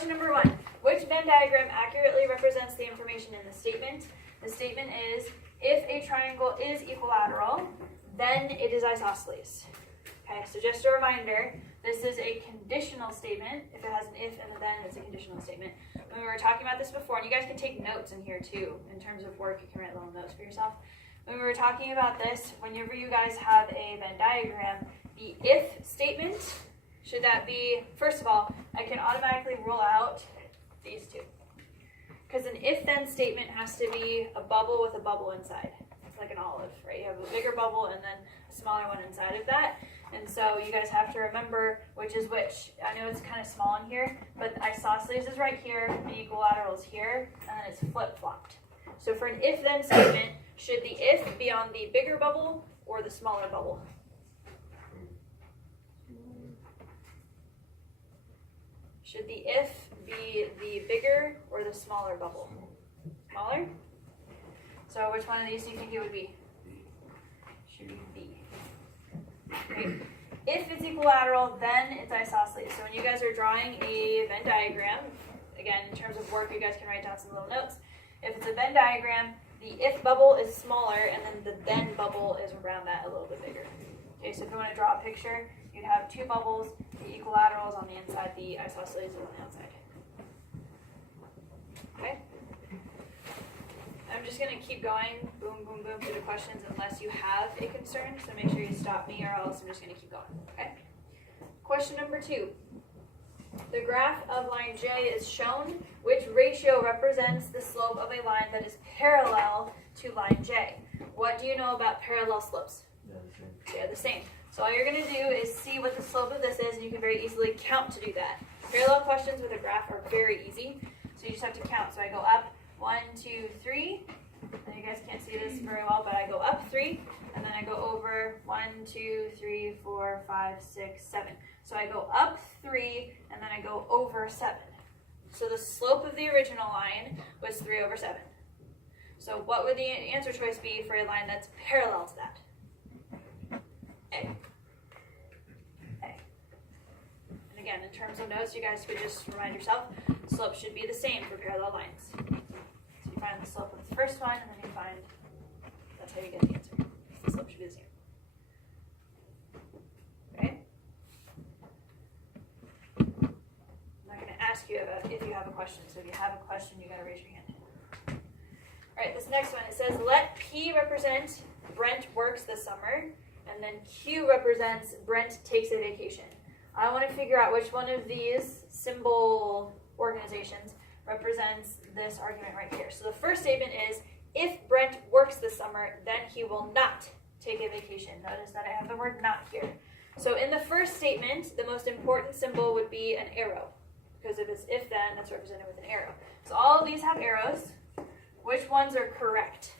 question number 1. Which Venn diagram accurately represents the information in the statement? The statement is, if a triangle is equilateral, then it is isosceles. Okay, so just a reminder, this is a conditional statement. If it has an if and a then, it's a conditional statement. When we were talking about this before, and you guys can take notes in here too, in terms of work, you can write little notes for yourself. When we were talking about this, whenever you guys have a Venn diagram, the if statement, should that be, first of all, I can automatically rule out these two. Because an if-then statement has to be a bubble with a bubble inside. It's like an olive, right? You have a bigger bubble and then a smaller one inside of that. And so you guys have to remember which is which. I know it's kind of small in here, but isosceles is right here, the equilateral is here, and then it's flip-flopped. So for an if-then statement, should the if be on the bigger bubble or the smaller bubble? Should the if be the bigger or the smaller bubble? Smaller? So which one of these do you think it would be? Should be B. Okay. If it's equilateral, then it's isosceles. So when you guys are drawing a Venn diagram, again, in terms of work, you guys can write down some little notes. If it's a Venn diagram, the if bubble is smaller, and then the then bubble is around that a little bit bigger. Okay, so if you want to draw a picture, you'd have two bubbles, the equilateral is on the inside, the isosceles is on the outside. Okay? I'm just going to keep going, boom, boom, boom, through the questions unless you have a concern, so make sure you stop me or else I'm just going to keep going, okay? Question number 2. The graph of line J is shown. Which ratio represents the slope of a line that is parallel to line J? What do you know about parallel slopes? They're the same. So all you're going to do is see what the slope of this is, and you can very easily count to do that. Parallel questions with a graph are very easy, so you just have to count. So I go up 1, 2, 3. And you guys can't see this very well, but I go up 3, and then I go over 1, 2, 3, 4, 5, 6, 7. So I go up 3, and then I go over 7. So the slope of the original line was 3 over 7. So what would the answer choice be for a line that's parallel to that? A. And again, in terms of notes, you guys could just remind yourself, slope should be the same for parallel lines. So you find the slope of the first one, and then you find, that's how you get the answer. The slope should be the same. Okay? I'm not going to ask you if you have a question, so if you have a question, you got to raise your hand. All right, this next one, it says, let P represent Brent works this summer, and then Q represents Brent takes a vacation. I want to figure out which one of these symbol organizations represents this argument right here. So the first statement is, if Brent works this summer, then he will not take a vacation. Notice that I have the word not here. So in the first statement, the most important symbol would be an arrow, because if it's if then, that's represented with an arrow. So all of these have arrows. Which ones are correct?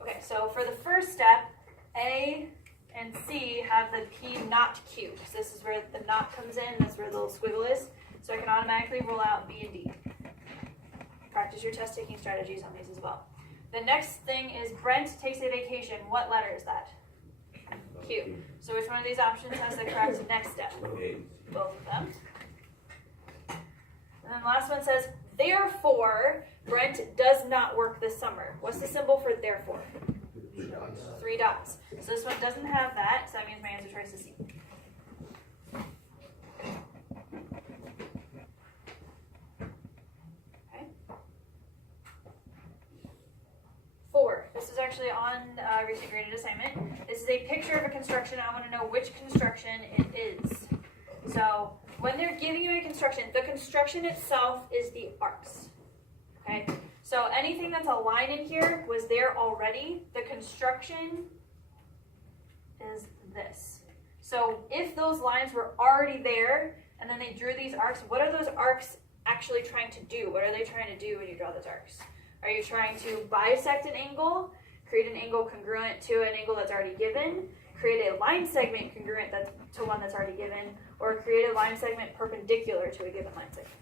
Okay, so for the first step, A and C have the P not Q. So this is where the not comes in, that's where the little squiggle is. So I can automatically rule out B and D. Practice your test-taking strategies on these as well. The next thing is Brent takes a vacation. What letter is that? Q. So which one of these options has the correct next step? Both of them. And then the last one says, therefore, Brent does not work this summer. What's the symbol for therefore? 3 dots. So this one doesn't have that, so that means my answer choice is C. Okay. 4. This is actually on recent graded assignment. This is a picture of a construction. I want to know which construction it is. So when they're giving you a construction, the construction itself is the arcs. Okay, so anything that's a line in here was there already. The construction is this. So if those lines were already there and then they drew these arcs, what are those arcs actually trying to do? What are they trying to do when you draw those arcs? Are you trying to bisect an angle, create an angle congruent to an angle that's already given, create a line segment congruent to one that's already given, or create a line segment perpendicular to a given line segment?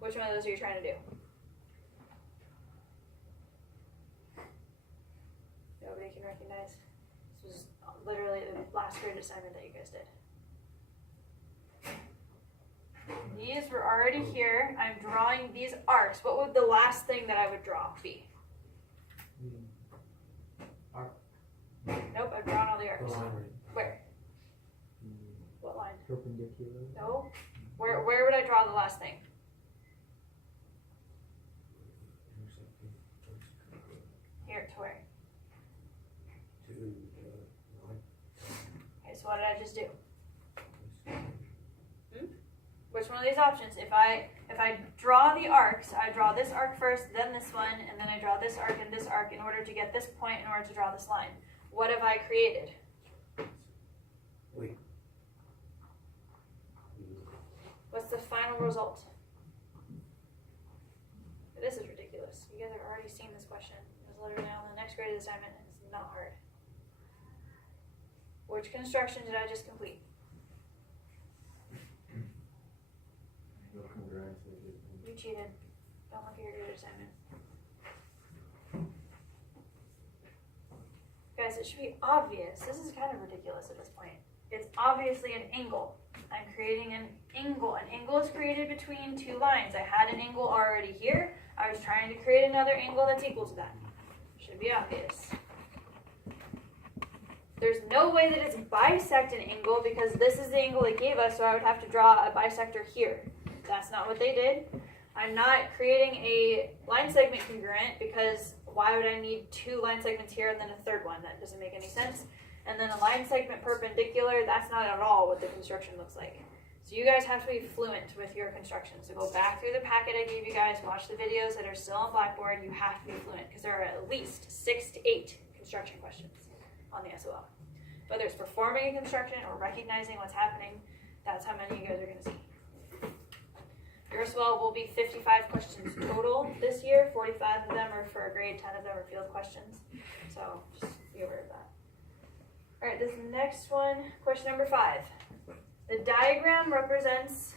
Which one of those are you trying to do? Nobody can recognize. This was literally the last grade assignment that you guys did. already here. I'm drawing these arcs. What would the last thing that I would draw be? Arc. Nope, I've drawn all the arcs. Line. Where? What line? Perpendicular. No. Where would I draw the last thing? Here to where? Okay, so what did I just do? Which one of these options? If I draw the arcs, I draw this arc first, then this one, and then I draw this arc and this arc in order to get this point in order to draw this line. What have I created? Wait. What's the final result? This is ridiculous. You guys have already seen this question. It was literally on the next grade assignment, and it's not hard. Which construction did I just complete? You cheated. Don't look at your grade assignment. Guys, it should be obvious. This is kind of ridiculous at this point. It's obviously an angle. I'm creating an angle. An angle is created between two lines. I had an angle already here. I was trying to create another angle that's equal to that. Should be obvious. There's no way that it's bisect an angle because this is the angle they gave us, so I would have to draw a bisector here. That's not what they did. I'm not creating a line segment congruent because why would I need two line segments here and then a third one? That doesn't make any sense. And then a line segment perpendicular, that's not at all what the construction looks like. So you guys have to be fluent with your construction. So go back through the packet I gave you guys, watch the videos that are still on Blackboard. You have to be fluent because there are at least 6 to 8 construction questions on the SOL. Whether it's performing a construction or recognizing what's happening, that's how many you guys are going to see. Your SOL will be 55 questions total this year. 45 of them are for grade, 10 of them are field questions. So just be aware of that. All right, this next one, question number 5. The diagram represents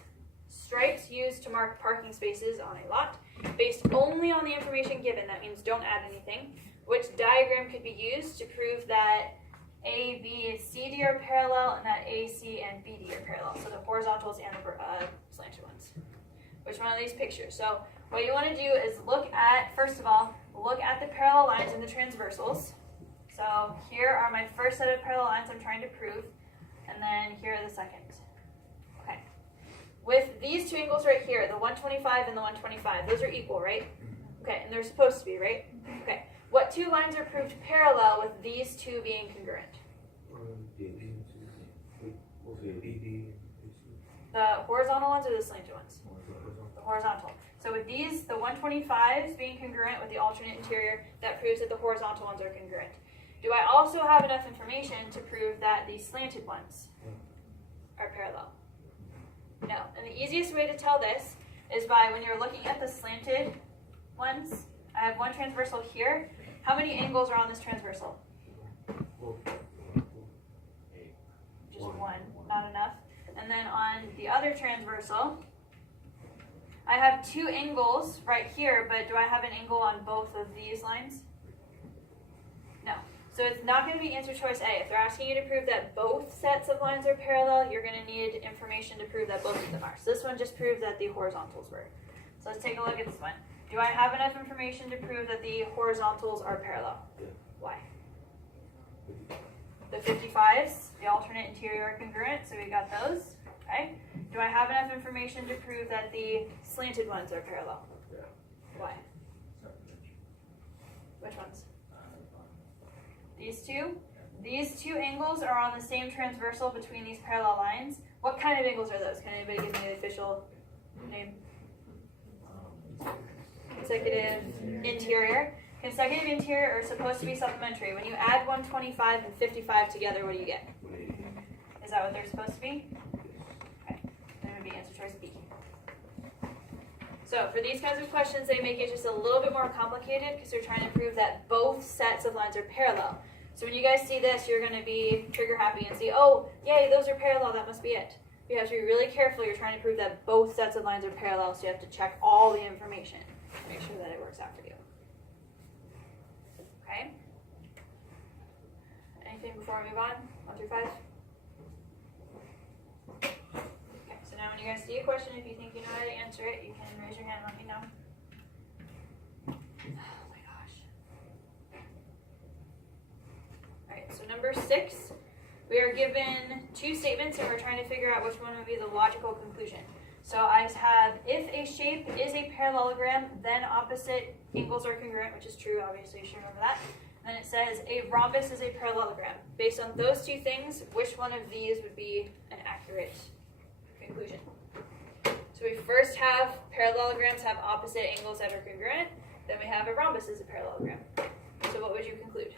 stripes used to mark parking spaces on a lot based only on the information given. That means don't add anything. Which diagram could be used to prove that A, B, and C, D are parallel and that A, C, and B, D are parallel? So the horizontals and the slanted ones. Which one of these pictures? So what you want to do is look at, first of all, look at the parallel lines and the transversals. So here are my first set of parallel lines I'm trying to prove, and then here are the second. Okay. With these two angles right here, the 125 and the 125, those are equal, right? Okay, and they're supposed to be, right? Okay. What two lines are proved parallel with these two being congruent? The horizontal ones or the slanted ones? The horizontal. So with these, the 125s being congruent with the alternate interior, that proves that the horizontal ones are congruent. Do I also have enough information to prove that the slanted ones are parallel? No. And the easiest way to tell this is by when you're looking at the slanted ones, I have one transversal here. How many angles are on this transversal? Just one, not enough. And then on the other transversal, I have two angles right here, but do I have an angle on both of these lines? No. So it's not going to be answer choice A. If they're asking you to prove that both sets of lines are parallel, you're going to need information to prove that both of them are. So this one just proved that the horizontals were. So let's take a look at this one. Do I have enough information to prove that the horizontals are parallel? Yeah. Why? The 55s, the alternate interior are congruent, so we got those. Okay. Do I have enough information to prove that the slanted ones are parallel? Yeah. Why? Which ones? These two? These two angles are on the same transversal between these parallel lines. What kind of angles are those? Can anybody give me the official name? Consecutive interior. Consecutive interior are supposed to be supplementary. When you add 125 and 55 together, what do you get? Is that what they're supposed to be? Okay. Then it would be answer choice B. So for these kinds of questions, they make it just a little bit more complicated because they're trying to prove that both sets of lines are parallel. So when you guys see this, you're going to be trigger happy and see, oh, yay, those are parallel, that must be it. You have to be really careful. You're trying to prove that both sets of lines are parallel, so you have to check all the information to make sure that it works out for you. Okay? Anything before we move on? 1 through 5? Okay, so now we when you guys see a question, if you think you know how to answer it, you can raise your hand and let me know. Oh my gosh. Alright, so number 6, we are given 2 statements and we're trying to figure out which one would be the logical conclusion. So I have, if a shape is a parallelogram, then opposite angles are congruent, which is true, obviously you should remember that. And then it says a rhombus is a parallelogram. Based on those 2 things, which one of these would be an accurate conclusion? So we first have parallelograms have opposite angles that are congruent. Then we have a rhombus is a parallelogram. So what would you conclude?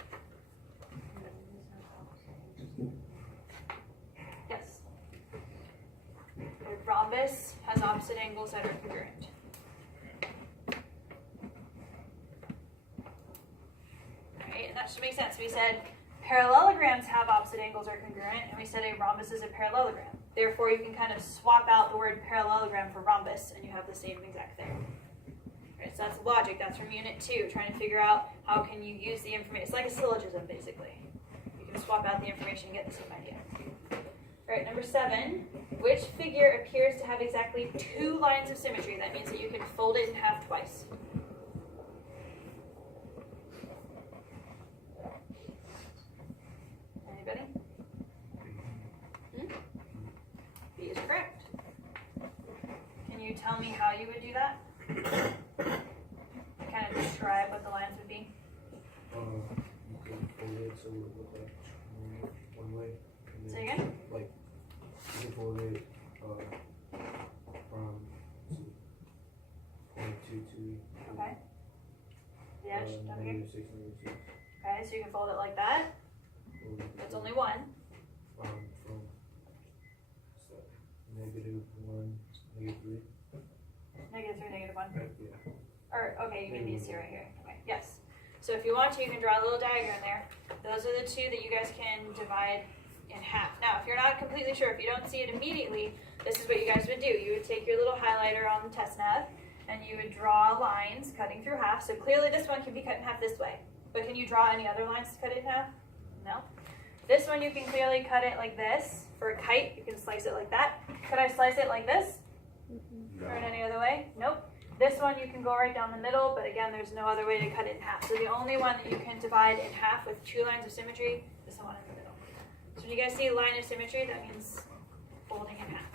Yes. A rhombus has opposite angles that are congruent. Alright, and that should make sense. We said parallelograms have opposite angles are congruent, and we said a rhombus is a parallelogram. Therefore, you can kind of swap out the word parallelogram for rhombus, and you have the same exact thing. Right, so that's logic. That's from Unit 2, trying to figure out how can you use the information. It's like a syllogism, basically. You can swap out the information and get the same idea. All right, number 7. Which figure appears to have exactly 2 lines of symmetry? That means that you can fold it in half twice. Anybody? B is correct. Can you tell me how you would do that? Kind of describe what the lines would be. You can fold it so it would look like one way. Say again? Like, you can fold it from point 2 to Okay. The edge down here. -6, -6. Okay, so you can fold it like that. That's only one. From so, -1, -3. -3, -1. Right, yeah. Or, okay, you mean these 2 right here. Okay, yes. So if you want to, you can draw a little diagram there. Those are the 2 that you guys can divide in half. Now, if you're not completely sure, if you don't see it immediately, this is what you guys would do. You would take your little highlighter on the test nav, and you would draw lines cutting through half. So clearly this one can be cut in half this way. But can you draw any other lines to cut it in half? No. This one you can clearly cut it like this. For a kite, you can slice it like that. Could I slice it like this? No. Or in any other way? Nope. This one you can go right down the middle, but again, there's no other way to cut it in half. So the only one that you can divide in half with 2 lines of symmetry is the one in the middle. So when you guys see a line of symmetry, that means folding in half.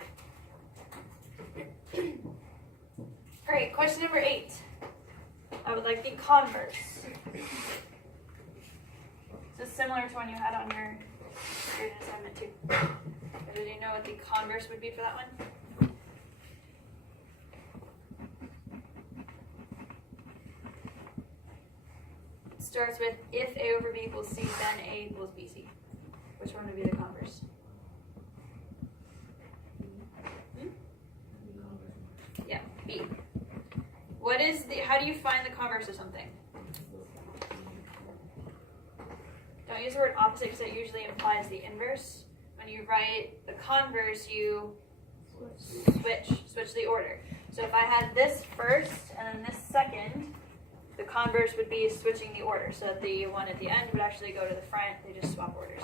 All right, question number 8. I would like the converse. This is similar to one you had on your graded assignment too. Did you know what the converse would be for that one? It starts with if A over B equals C, then A equals BC. Which one would be the converse? Yeah, B. What is the? How do you find the converse of something? Don't use the word opposite because it usually implies the inverse. When you write the converse, you switch the order. So if I had this first and then this second, the converse would be switching the order. So the one at the end would actually go to the front. They just swap orders.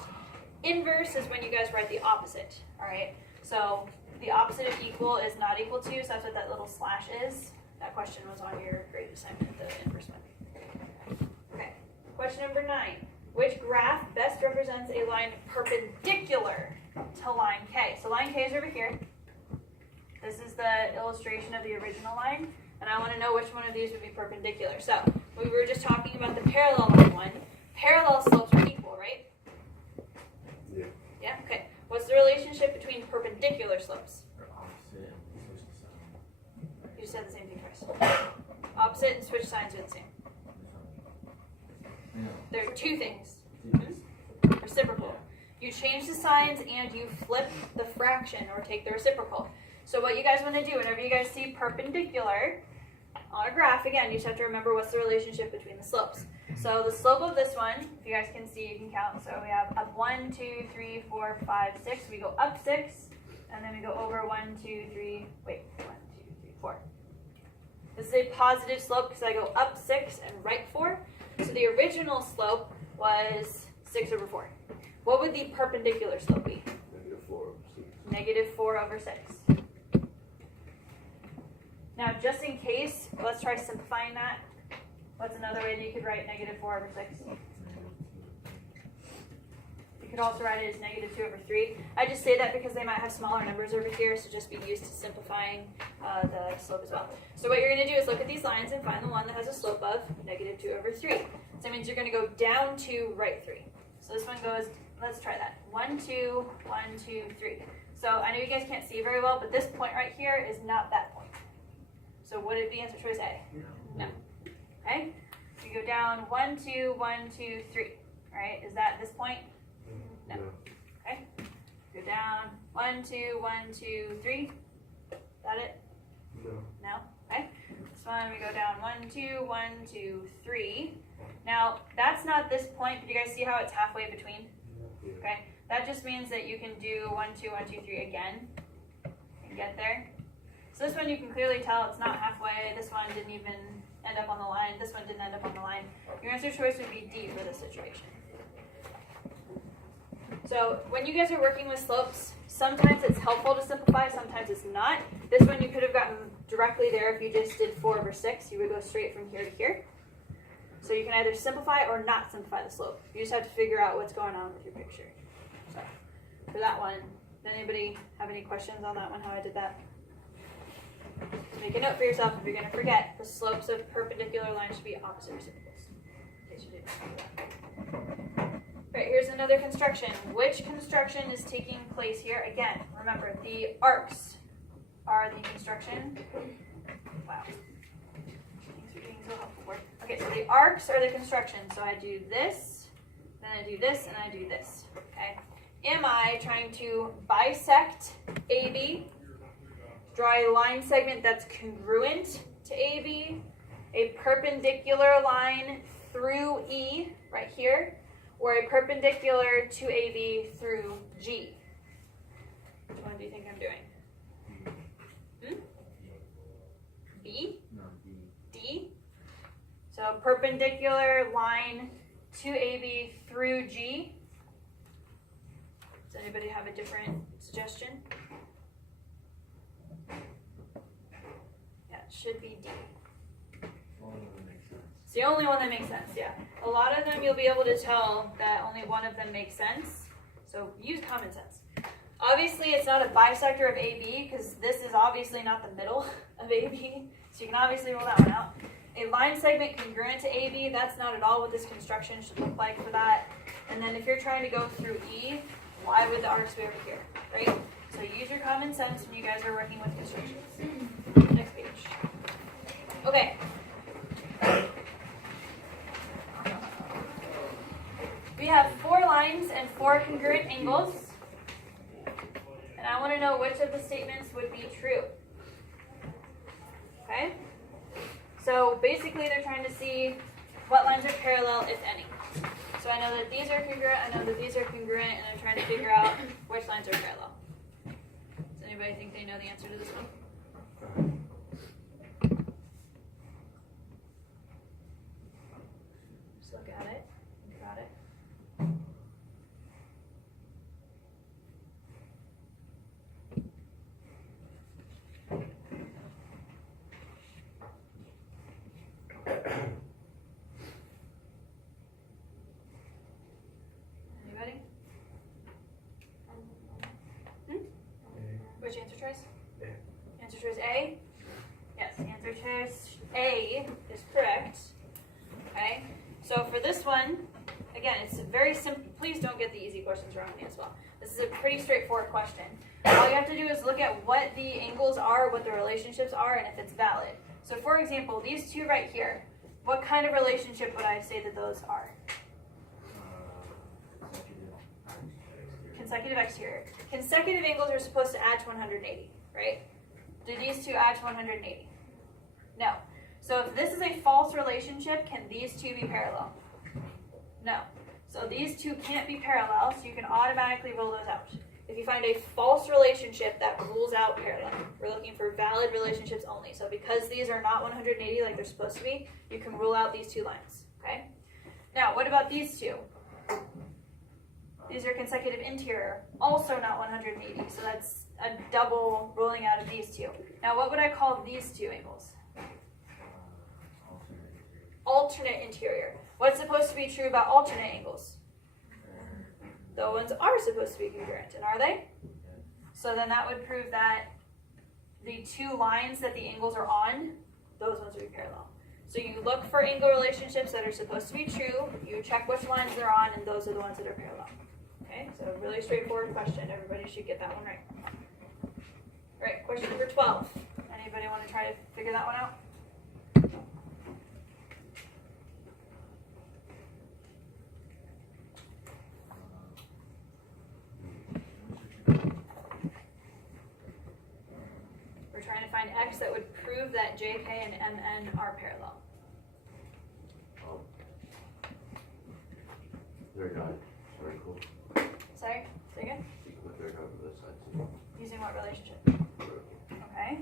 Inverse is when you guys write the opposite. All right. So the opposite of equal is not equal to. So that's what that little slash is. That question was on your grade assignment, the inverse one. Okay. Question number 9. Which graph best represents a line perpendicular to line K? So line K is over here. This is the illustration of the original line, and I want to know which one of these would be perpendicular. So we were just talking about the parallel line one. Parallel slopes are equal, right? Yeah. Yeah, okay. What's the relationship between perpendicular slopes? Or opposite and switch the sign. You just said the same thing twice. Opposite and switch signs are the same. There are 2 things. Reciprocal. You change the signs and you flip the fraction or take the reciprocal. So what you guys want to do, whenever you guys see perpendicular on a graph, again, you just have to remember what's the relationship between the slopes. So the slope of this one, if you guys can see, you can count. So we have up 1, 2, 3, 4, 5, 6. We go up 6, and then we go over 1, 2, 3, 4. This is a positive slope because I go up 6 and right 4. So the original slope was 6 over 4. What would the perpendicular slope be? -4 over 6. -4 over 6. Now, just in case, let's try simplifying that. What's another way that you could write negative 4 over 6? You could also write it as negative 2 over 3. I just say that because they might have smaller numbers over here, so just be used to simplifying the slope as well. So what you're going to do is look at these lines and find the one that has a slope of negative 2 over 3. So that means you're going to go down 2, right 3. So this one goes, let's try that. 1, 2, 1, 2, 3. So I know you guys can't see very well, but this point right here is not that point. So would it be answer choice A? No. Okay? So you go down 1, 2, 1, 2, 3. Right? Is that this point? No. Okay? Go down 1, 2, 1, 2, 3. That it? No. No? Okay. This one we go down 1, 2, 1, 2, 3. Now that's not this point, but you guys see how it's halfway between? Okay? That just means that you can do 1, 2, 1, 2, 3 again and get there. So this one you can clearly tell it's not halfway. This one didn't even end up on the line. This one didn't end up on the line. Your answer choice would be D for this situation. So when you guys are working with slopes, sometimes it's helpful to simplify, sometimes it's not. This one you could have gotten directly there if you just did 4 over 6. You would go straight from here to here. So you can either simplify or not simplify the slope. You just have to figure out what's going on with your picture. So for that one, did anybody have any questions on that one, how I did that? Make a note for yourself if you're going to forget. The slopes of perpendicular lines should be opposite reciprocals. In case you didn't know that. Right, here's another construction. Which construction is taking place here? Again, remember, the arcs are the construction. Wow. Thanks for being so helpful. Work. Okay, so the arcs are the construction. So I do this, then I do this, and I do this. Okay. Am I trying to bisect AB, draw a line segment that's congruent to AB, a perpendicular line through E right here, or a perpendicular to AB through G? Which one do you think I'm doing? B? No, D. D? So perpendicular line to AB through G. Does anybody have a different suggestion? Yeah, it should be D. Only one that makes sense. It's the only one that makes sense, yeah. A lot of them you'll be able to tell that only one of them makes sense. So use common sense. Obviously it's not a bisector of AB because this is obviously not the middle of AB. So you can obviously rule that one out. A line segment congruent to AB, that's not at all what this construction should look like for that. And then if you're trying to go through E, why would the arcs be over here, right? So use your common sense when you guys are working with constructions. Next page. Okay. We have 4 lines and 4 congruent angles. And I want to know which of the statements would be true. Okay? So basically they're trying to see what lines are parallel, if any. So I know that these are congruent, I know that these are congruent, and I'm trying to figure out which lines are parallel. Does anybody think they know the answer to this one? Just look at it. Think about it. Anybody? Which answer choice? A. Answer choice A? Yes, answer choice A is correct. Okay, so for this one, again, it's very simple. Please don't get the easy questions wrong as well. This is a pretty straightforward question. All you have to do is look at what the angles are, what the relationships are, and if it's valid. So for example, these two right here, what kind of relationship would I say that those are? Consecutive exterior. Consecutive angles are supposed to add to 180, right? Do these two add to 180? No. So if this is a false relationship, can these two be parallel? No. So these two can't be parallel, so you can automatically rule those out. If you find a false relationship, that rules out parallel. We're looking for valid relationships only. So because these are not 180 like they're supposed to be, you can rule out these two lines, okay? Now, what about these two? These are consecutive interior, also not 180, so that's a double ruling out of these two. Now what would I call these two angles? Alternate interior. What's supposed to be true about alternate angles? Those ones are supposed to be congruent, and are they? So then that would prove that the two lines that the angles are on, those ones would be parallel. So you look for angle relationships that are supposed to be true, you check which lines they're on, and those are the ones that are parallel. Okay, so really straightforward question. Everybody should get that one right. All right, question number 12. Anybody want to try to figure that one out? We're trying to find x that would prove that JK and MN are parallel. Very good. Very cool. Sorry, say again? You can look very hard for this side too. Using what relationship? Vertical. Okay.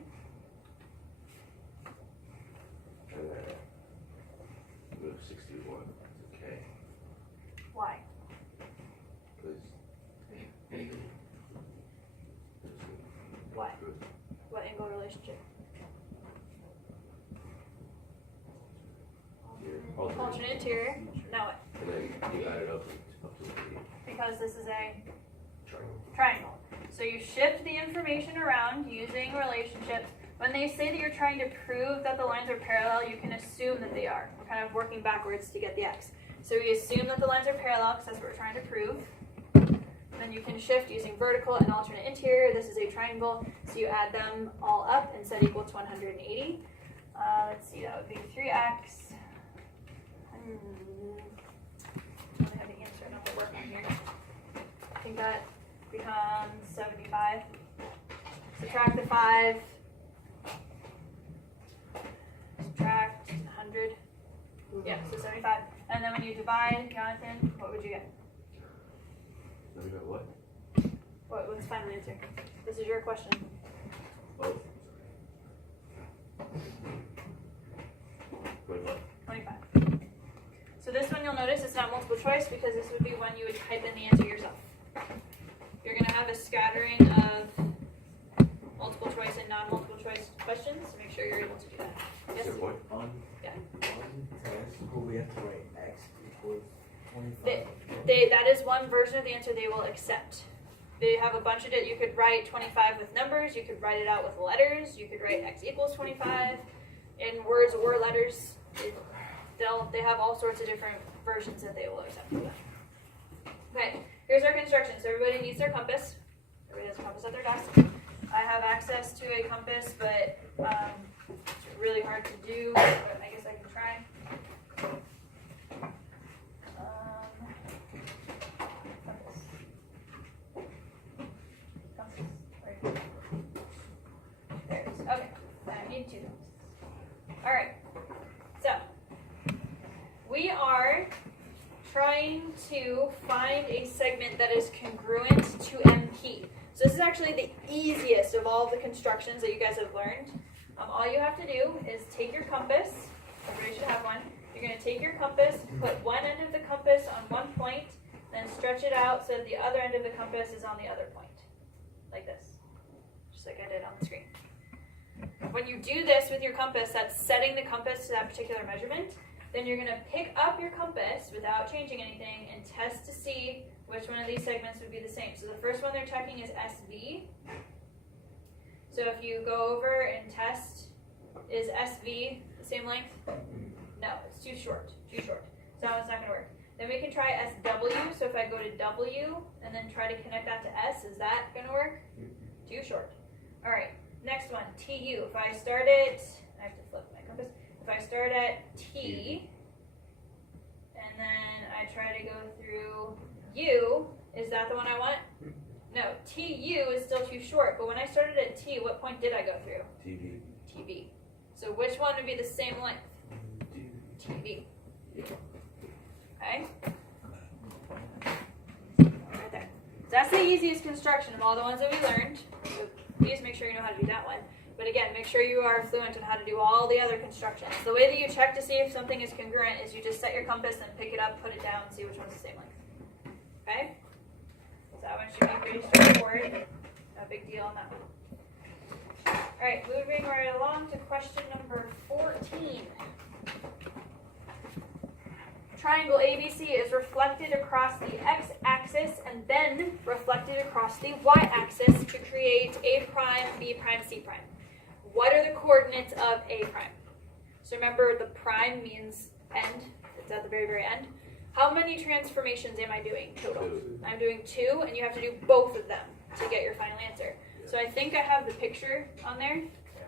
Move 61 to K. Why? Because Why? What angle relationship? Alternate interior. Now what? And then you add it up to the Because this is a triangle. triangle. So you shift the information around using relationships. When they say that you're trying to prove that the lines are parallel, you can assume that they are. We're kind of working backwards to get the x. So we assume that the lines are parallel because that's what we're trying to prove. Then you can shift using vertical and alternate interior. This is a triangle, so you add them all up and set equal to 180. Let's see, that would be 3x. I don't have the answer enough to work on here. I think that becomes 75. Subtract the 5. Subtract 100. Yeah, so 75. And then when you divide, Jonathan, what would you get? Then we got what? What's the final answer? This is your question. Oh. 25. 25. So this one you'll notice it's not multiple choice because this would be one you would type in the answer yourself. You're going to have a scattering of multiple choice and non-multiple choice questions, so make sure you're able to do that. Yes? So what? On Yeah. one test, will we have to write x equals 25? That is one version of the answer they will accept. They have a bunch of it. You could write 25 with numbers. You could write it out with letters. You could write x equals 25 in words or letters. They have all sorts of different versions that they will accept for that. Okay, here's our construction. So everybody needs their compass. Everybody has a compass at their desk. I have access to a compass, but it's really hard to do. But I guess I can try. Compass. Right here. There it is. Okay, I need two. All right. So we are trying to find a segment that is congruent to MP. So this is actually the easiest of all the constructions that you guys have learned. All you have to do is take your compass. Everybody should have one. You're going to take your compass, put one end of the compass on one point, then stretch it out so that the other end of the compass is on the other point. Like this. Just like I did on the screen. When you do this with your compass, that's setting the compass to that particular measurement. Then you're going to pick up your compass without changing anything and test to see which one of these segments would be the same. So the first one they're checking is SV. So if you go over and test, is SV the same length? No, it's too short. Too short. So that one's not going to work. Then we can try SW. So if I go to W and then try to connect that to S, is that going to work? Too short. All right. Next one, TU. If I start at, I have to flip my compass. If I start at T, and then I try to go through U, is that the one I want? No, TU is still too short, but when I started at T, what point did I go through? TV. TV. So which one would be the same length? TV. Okay? Right there. So that's the easiest construction of all the ones that we learned. So please make sure you know how to do that one. But again, make sure you are fluent in how to do all the other constructions. The way that you check to see if something is congruent is you just set your compass and pick it up, put it down, and see which one's the same length. Okay? So that one should be pretty straightforward. No big deal on that one. Alright, moving right along to question number 14. Triangle ABC is reflected across the x-axis and then reflected across the y-axis to create A prime, B prime, C prime. What are the coordinates of A prime? So remember, the prime means end. It's at the very, very end. How many transformations am I doing total? 2. I'm doing 2, and you have to do both of them to get your final answer. So I think I have the picture on there.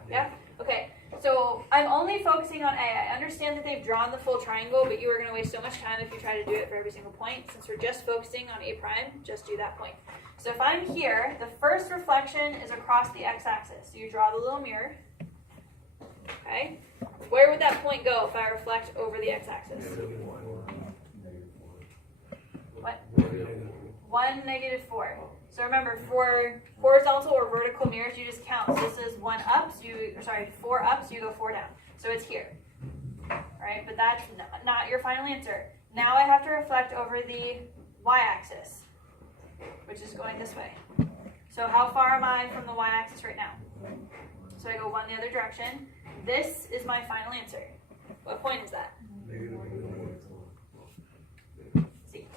Yeah? Okay. So I'm only focusing on A. I understand that they've drawn the full triangle, but you are going to waste so much time if you try to do it for every single point. Since we're just focusing on A prime, just do that point. So if I'm here, the first reflection is across the x-axis. So you draw the little mirror. Okay? Where would that point go if I reflect over the x-axis? What? 1, -4. So remember, for horizontal or vertical mirrors, you just count. So this is 1 up, so 4 up, so you go 4 down. So it's here. Alright, but that's not your final answer. Now I have to reflect over the y-axis, which is going this way. So how far am I from the y-axis right now? So I go 1 the other direction. This is my final answer. What point is that? C.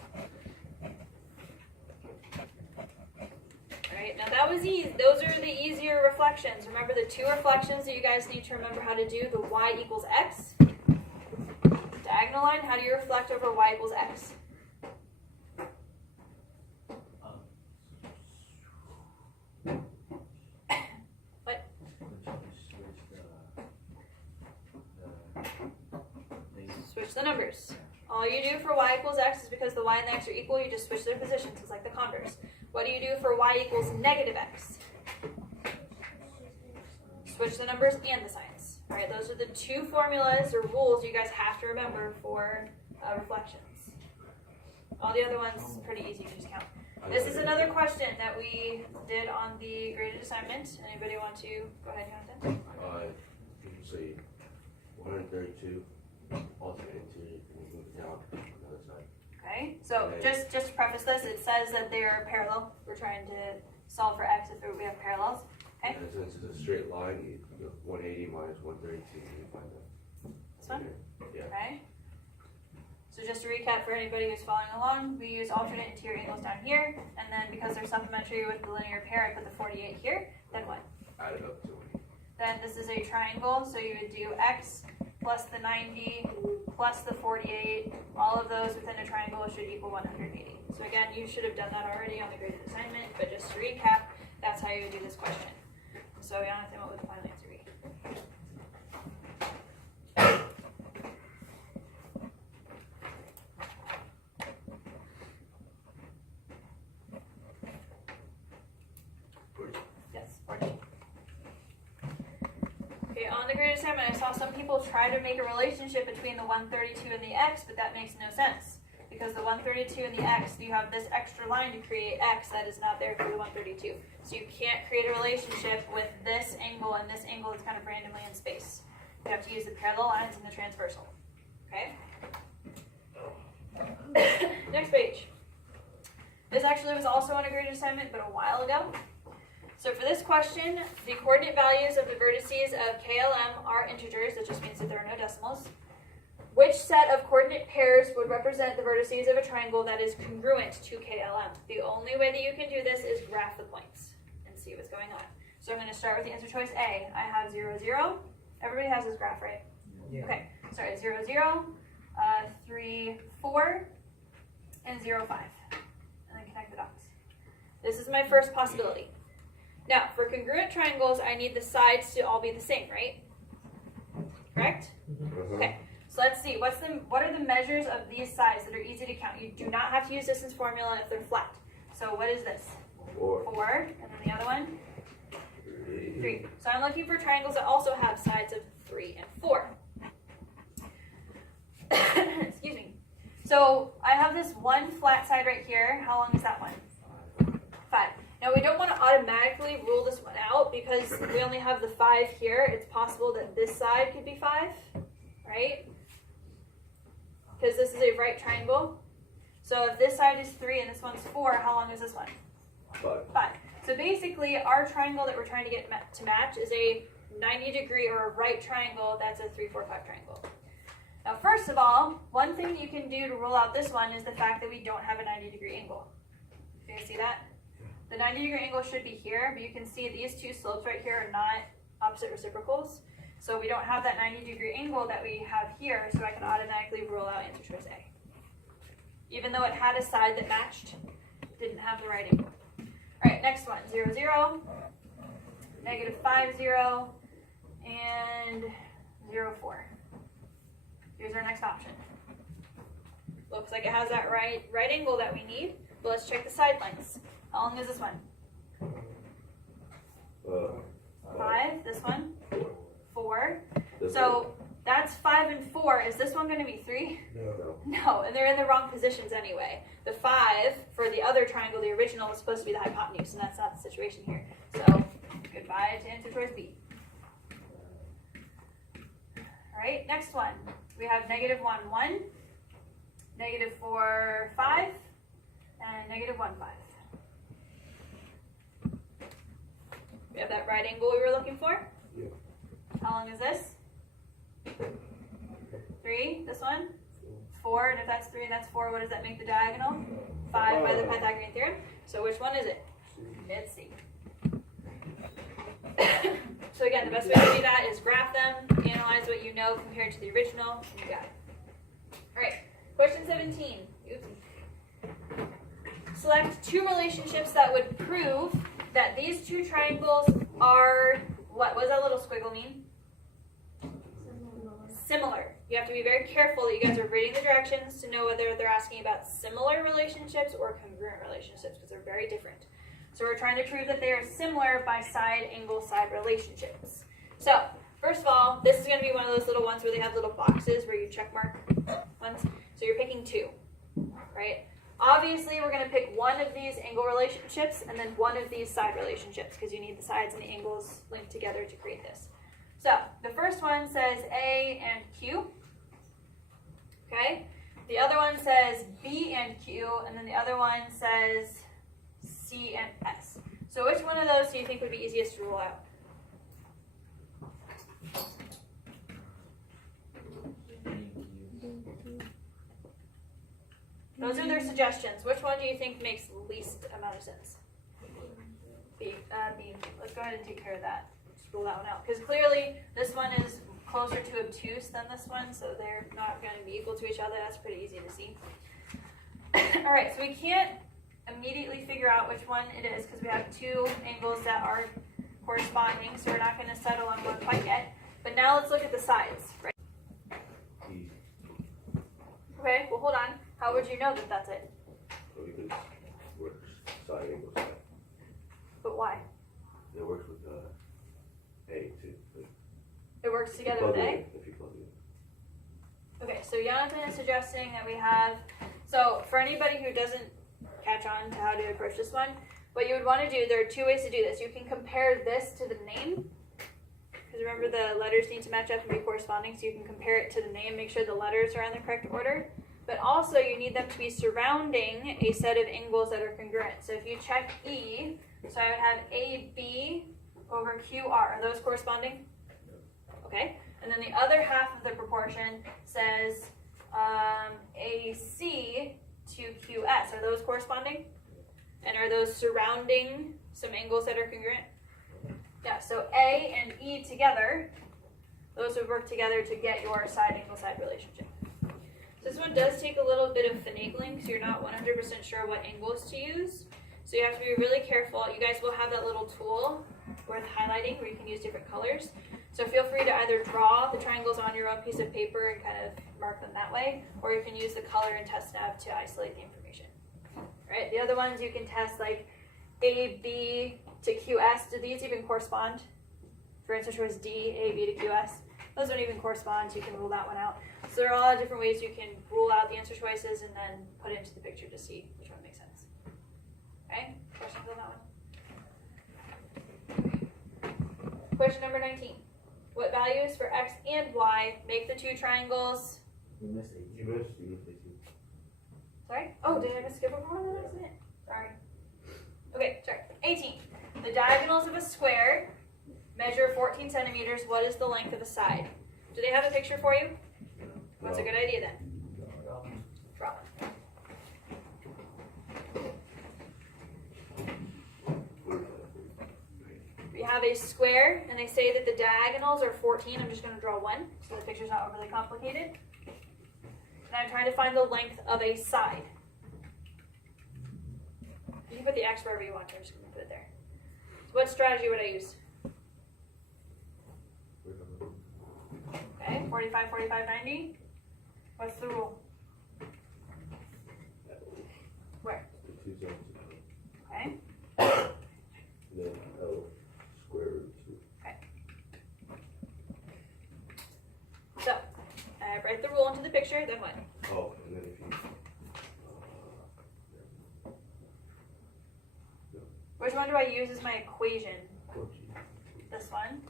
Alright, now that was easy. Those are the easier reflections. Remember the 2 reflections that you guys need to remember how to do, the y equals x. Diagonal line, how do you reflect over y equals x? Switch the numbers. All you do for y equals x is because the y and the x are equal, you just switch their positions. It's like the converse. What do you do for y equals -x? Switch the numbers and the signs. Alright, those are the 2 formulas or rules you guys have to remember for reflections. All the other ones, pretty easy to just count. This is another question that we did on the graded assignment. Anybody want to go ahead, Jonathan? You can say 132 alternate interior and move it down on the other side. Okay, so just to preface this, it says that they're parallel. We're trying to solve for x if we have parallels. Okay, And since it's a straight line, you go 180 minus 132, you find that. this one? Yeah. Okay. So just to recap for anybody who's following along, we use alternate interior angles down here, and then because they're supplementary with the linear pair, I put the 48 here. Then what? Add it up to it. Then this is a triangle, so you would do x plus the 90 plus the 48. All of those within a triangle should equal 180. So again, you should have done that already on the graded assignment, but just to recap, that's how you would do this question. So Jonathan, what would the final answer be? Yes, 14. Okay, on the graded assignment, I saw some people try to make a relationship between the 132 and the x, but that makes no sense. Because the 132 and the x, you have this extra line to create x that is not there for the 132. So you can't create a relationship with this angle and this angle that's kind of randomly in space. You have to use the parallel lines and the transversal. Okay? Next page. This actually was also on a graded assignment, but a while ago. So for this question, the coordinate values of the vertices of KLM are integers. That just means that there are no decimals. Which set of coordinate pairs would represent the vertices of a triangle that is congruent to KLM? The only way that you can do this is graph the points and see what's going on. So I'm going to start with the answer choice A. I have 0, 0. Everybody has this graph, right? Yeah. Okay, sorry, 0, 0, 3, 4, and 0, 5. And then connect the dots. This is my first possibility. Now, for congruent triangles, I need the sides to all be the same, right? Correct? Okay. So let's see, what are the measures of these sides that are easy to count? You do not have to use distance formula if they're flat. So what is this? 4, and then the other one? 3. So I'm looking for triangles that also have sides of 3 and 4. Excuse me. So I have this one flat side right here. How long is that one? 5. Now we don't want to automatically rule this one out because we only have the 5 here. It's possible that this side could be 5, right? Because this is a right triangle. So if this side is 3 and this one's 4, how long is this one? 5. 5. So basically, our triangle that we're trying to get to match is a 90-degree or a right triangle that's a 3, 4, 5 triangle. Now, first of all, one thing you can do to rule out this one is the fact that we don't have a 90-degree angle. You guys see that? The 90-degree angle should be here, but you can see these two slopes right here are not opposite reciprocals. So we don't have that 90-degree angle that we have here, so I can automatically rule out answer choice A. Even though it had a side that matched, it didn't have the right angle. All right, next one, 0, 0, -5, 0, and 0, 4. Here's our next option. Looks like it has that right angle that we need, but let's check the side lengths. How long is this one? 5, this one, 4. So that's 5 and 4. Is this one going to be 3? No. No, and they're in the wrong positions anyway. The 5 for the other triangle, the original, was supposed to be the hypotenuse, and that's not the situation here. So goodbye to answer choice B. All right, next one. We have -1, 1, -4, 5, and -1, 5. We have that right angle we were looking for? Yeah. How long is this? 3, this one? 4, and if that's 3 and that's 4, what does that make the diagonal? 5 by the Pythagorean theorem. So which one is it? It's C. So again, the best way to do that is graph them, analyze what you know compared to the original, and you got it. Alright, question 17. Oops. Select 2 relationships that would prove that these 2 triangles are, what does that little squiggle mean? Similar. You have to be very careful that you guys are reading the directions to know whether they're asking about similar relationships or congruent relationships, because they're very different. So we're trying to prove that they are similar by side angle side relationships. So first of all, this is going to be one of those little ones where they have little boxes where you check mark ones. So you're picking 2, right? Obviously, we're going to pick one of these angle relationships and then one of these side relationships because you need the sides and the angles linked together to create this. So the first one says A and Q. Okay. The other one says B and Q, and then the other one says C and S. So which one of those do you think would be easiest to rule out? Those are their suggestions. Which one do you think makes least amount of sense? B. Let's go ahead and take care of that. Just rule that one out. Because clearly this one is closer to obtuse than this one, so they're not going to be equal to each other. That's pretty easy to see. Alright, so we can't immediately figure out which one it is because we have 2 angles that are corresponding, so we're not going to settle on one quite yet. But now let's look at the sides. Right? Okay, well hold on. How would you know that that's it? Because it works side angle side. But why? It works with A too. It works together with A? If you plug it in. Okay, so Jonathan is suggesting that we have, so for anybody who doesn't catch on to how to approach this one, what you would want to do, there are 2 ways to do this. You can compare this to the name, because remember the letters need to match up and be corresponding, so you can compare it to the name, make sure the letters are in the correct order. But also you need them to be surrounding a set of angles that are congruent. So if you check E, so I would have AB over QR. Are those corresponding? Okay. And then the other half of the proportion says AC to QS. Are those corresponding? And are those surrounding some angles that are congruent? Yeah, so A and E together, those would work together to get your side angle side relationship. This one does take a little bit of finagling because you're not 100% sure what angles to use. So you have to be really careful. You guys will have that little tool with highlighting where you can use different colors. So feel free to either draw the triangles on your own piece of paper and kind of mark them that way, or you can use the color and test nav to isolate the information. Right? The other ones you can test like AB to QS. Do these even correspond? For instance, choice D, AB to QS. Those don't even correspond, so you can rule that one out. So there are a lot of different ways you can rule out the answer choices and then put it into the picture to see which one makes sense. Okay? Questions on that one? Question number 19. What values for x and y make the 2 triangles? You missed it. You missed it. Sorry? Oh, did I just skip over one? Sorry. Okay, sorry. 18. The diagonals of a square measure 14 centimeters. What is the length of a side? Do they have a picture for you? What's a good idea then? Draw one. We have a square, and they say that the diagonals are 14. I'm just going to draw one, so the picture's not overly complicated. And I'm trying to find the length of a side. You can put the X wherever you want. I'm just going to put it there. So what strategy would I use? Okay, 45, 45, 90. What's the rule? Where? 2 cents. Okay. And then L square root 2. So, I write the rule into the picture, then what? Oh, and then if you. Which one do I use as my equation? This one?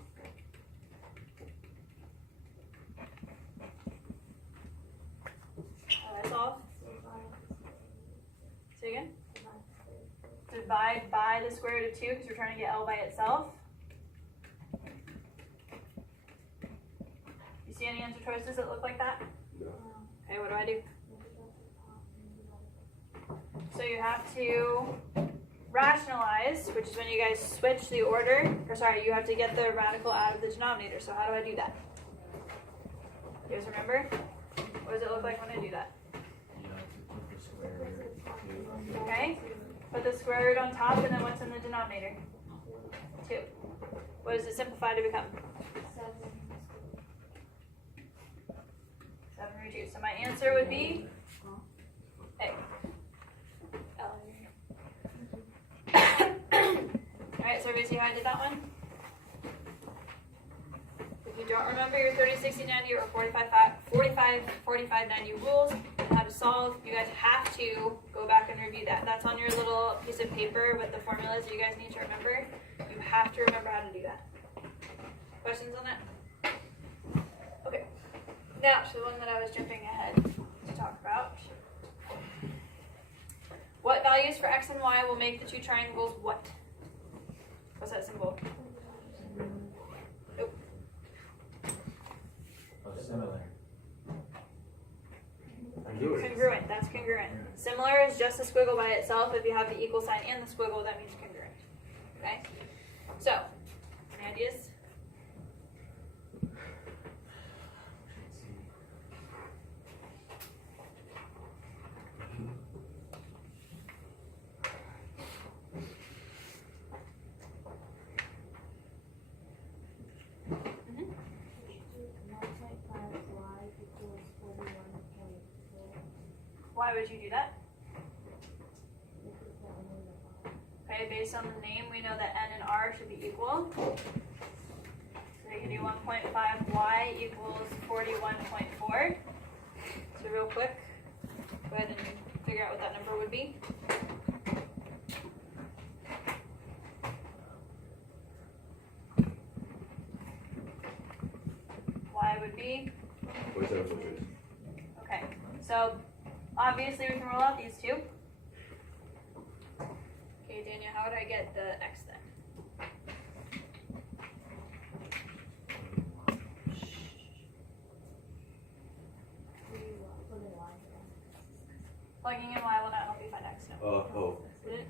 That's all? Say again? Divide by the square root of 2 because we're trying to get L by itself. You see any answer choices that look like that? No. Okay, what do I do? So you have to rationalize, which is when you guys switch the order, or sorry, you have to get the radical out of the denominator. So how do I do that? You guys remember? What does it look like when I do that? Okay, put the square root on top, and then what's in the denominator? 2. What does it simplify to become? 7 root 2. So my answer would be A. Alright, so everybody see how I did that one? If you don't remember your 30, 60, 90 or 45, 90 rules and how to solve, you guys have to go back and review that. That's on your little piece of paper with the formulas you guys need to remember. You have to remember how to do that. Questions on that? Okay. Now, to the one that I was jumping ahead to talk about. What values for x and y will make the two triangles what? What's that symbol? Nope. Similar. Congruent. That's congruent. Similar is just a squiggle by itself. If you have the equal sign and the squiggle, that means congruent. Okay? So, any ideas? Why would you do that? Okay, based on the name, we know that n and r should be equal. So you can do 1.5y equals 41.4. So real quick, go ahead and figure out what that number would be. Y would be? 47.6. Okay, so obviously we can roll out these two. Okay, Daniel, how would I get the x then? Plugging in y will not help you find x, no. Oh. Would it?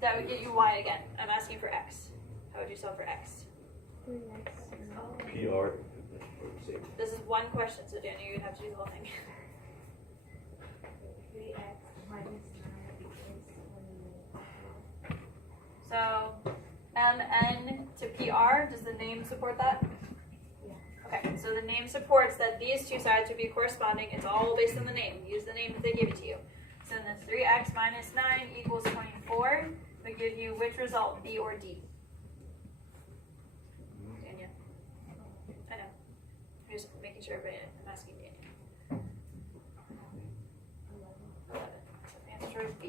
That would get you y again. I'm asking for x. How would you solve for x? PR. This is one question, so Daniel, you'd have to do the whole thing. 3x minus 9 equals 21. So, mn to PR, does the name support that? Yeah. Okay, so the name supports that these two sides would be corresponding. It's all based on the name. Use the name that they give it to you. So then the 3x minus 9 equals 24 would give you which result, B or D? Daniel? I know. I'm just making sure everybody, I'm asking Daniel. 11. So the answer is B.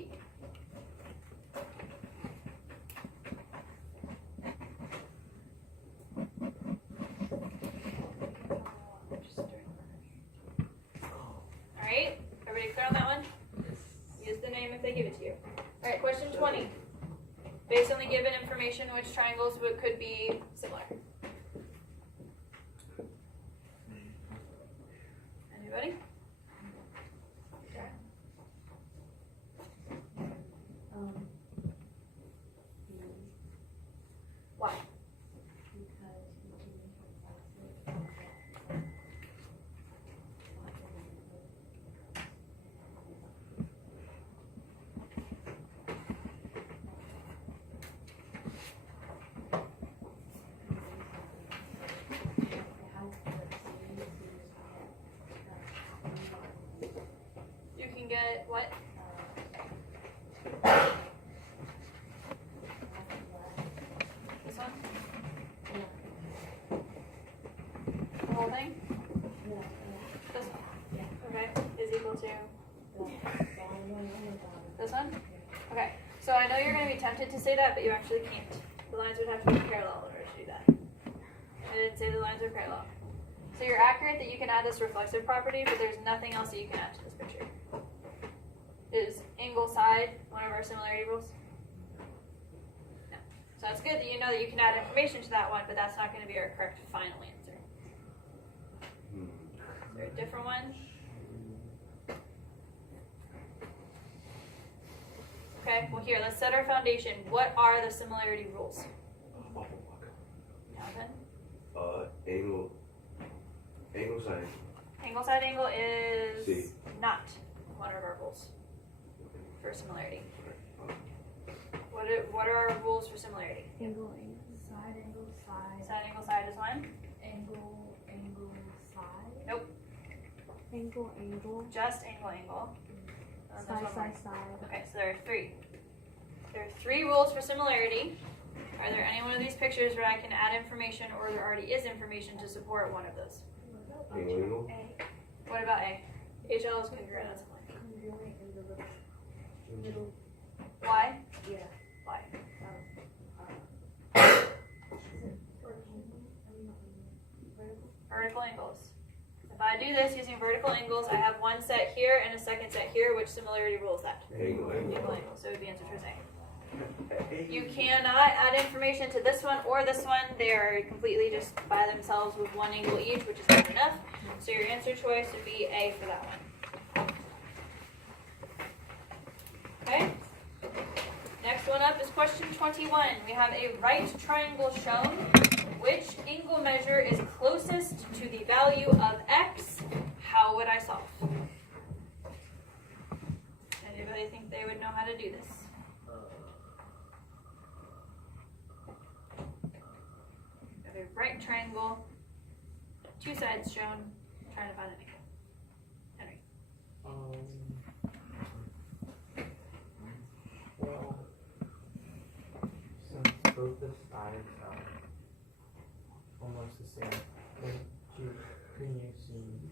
Alright, everybody clear on that one? Use the name if they give it Based on the given information, which triangles could be similar? Anybody? B, Why? because we can You can get what? This one? The whole thing? This one? Okay, is equal to this one? Okay, so I know you're going to be tempted to say that, but you actually can't. The lines would have to be parallel in order to do that. I didn't say the lines are parallel. So you're accurate that you can add this reflexive property, but there's nothing else that you can add to this picture. Is angle side one of our similarity rules? No. So it's good that you know that you can add information to that one, but that's not going to be our correct final answer. Is there a different one? Okay, well here, let's set our foundation. What are the similarity rules? Now then, Angle side. angle side angle is C. not one of our rules for similarity. What are our rules for similarity? angle, side, angle, side, Side angle side is one. angle, side. Nope. Angle, Just angle. And then there's one more. side. Okay, so there are three. There are three rules for similarity. Are there any one of these pictures where I can add information or there already is information to support one of those? Angle. What about A? HL is congruent. That's one. Congruent in the middle, Why? yeah. Why? Vertical angles. If I do this using vertical angles, I have one set here and a second set here. Which similarity rule is that? Angle. Angle. So it would be answer choice A. You cannot add information to this one or this one. They are completely just by themselves with one angle each, which is not enough. So your answer choice would be A for that one. Okay? Next one up is question 21. We have a right triangle shown. Which angle measure is closest to the value of x? How would I solve? Anybody think they would know how to do this? We have a right triangle, two sides shown, trying to find an angle. Henry. Well, since both the sides are almost the same, can you assume?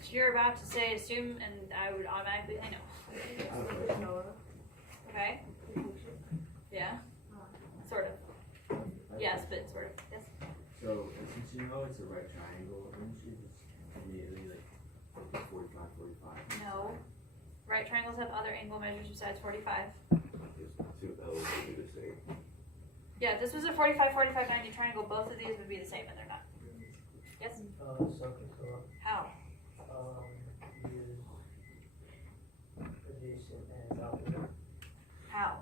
So you're about to say assume, and I would automatically say no. Okay? Yeah? Sort of. Yes, but sort of. Yes? So, since you know it's a right triangle, wouldn't you just immediately like 45, 45? No. Right triangles have other angle measures besides 45. Two L's would be the same. Yeah, if this was a 45, 45, 90 triangle, both of these would be the same, and they're not. Yes? How? Use adjacent and opposite. How?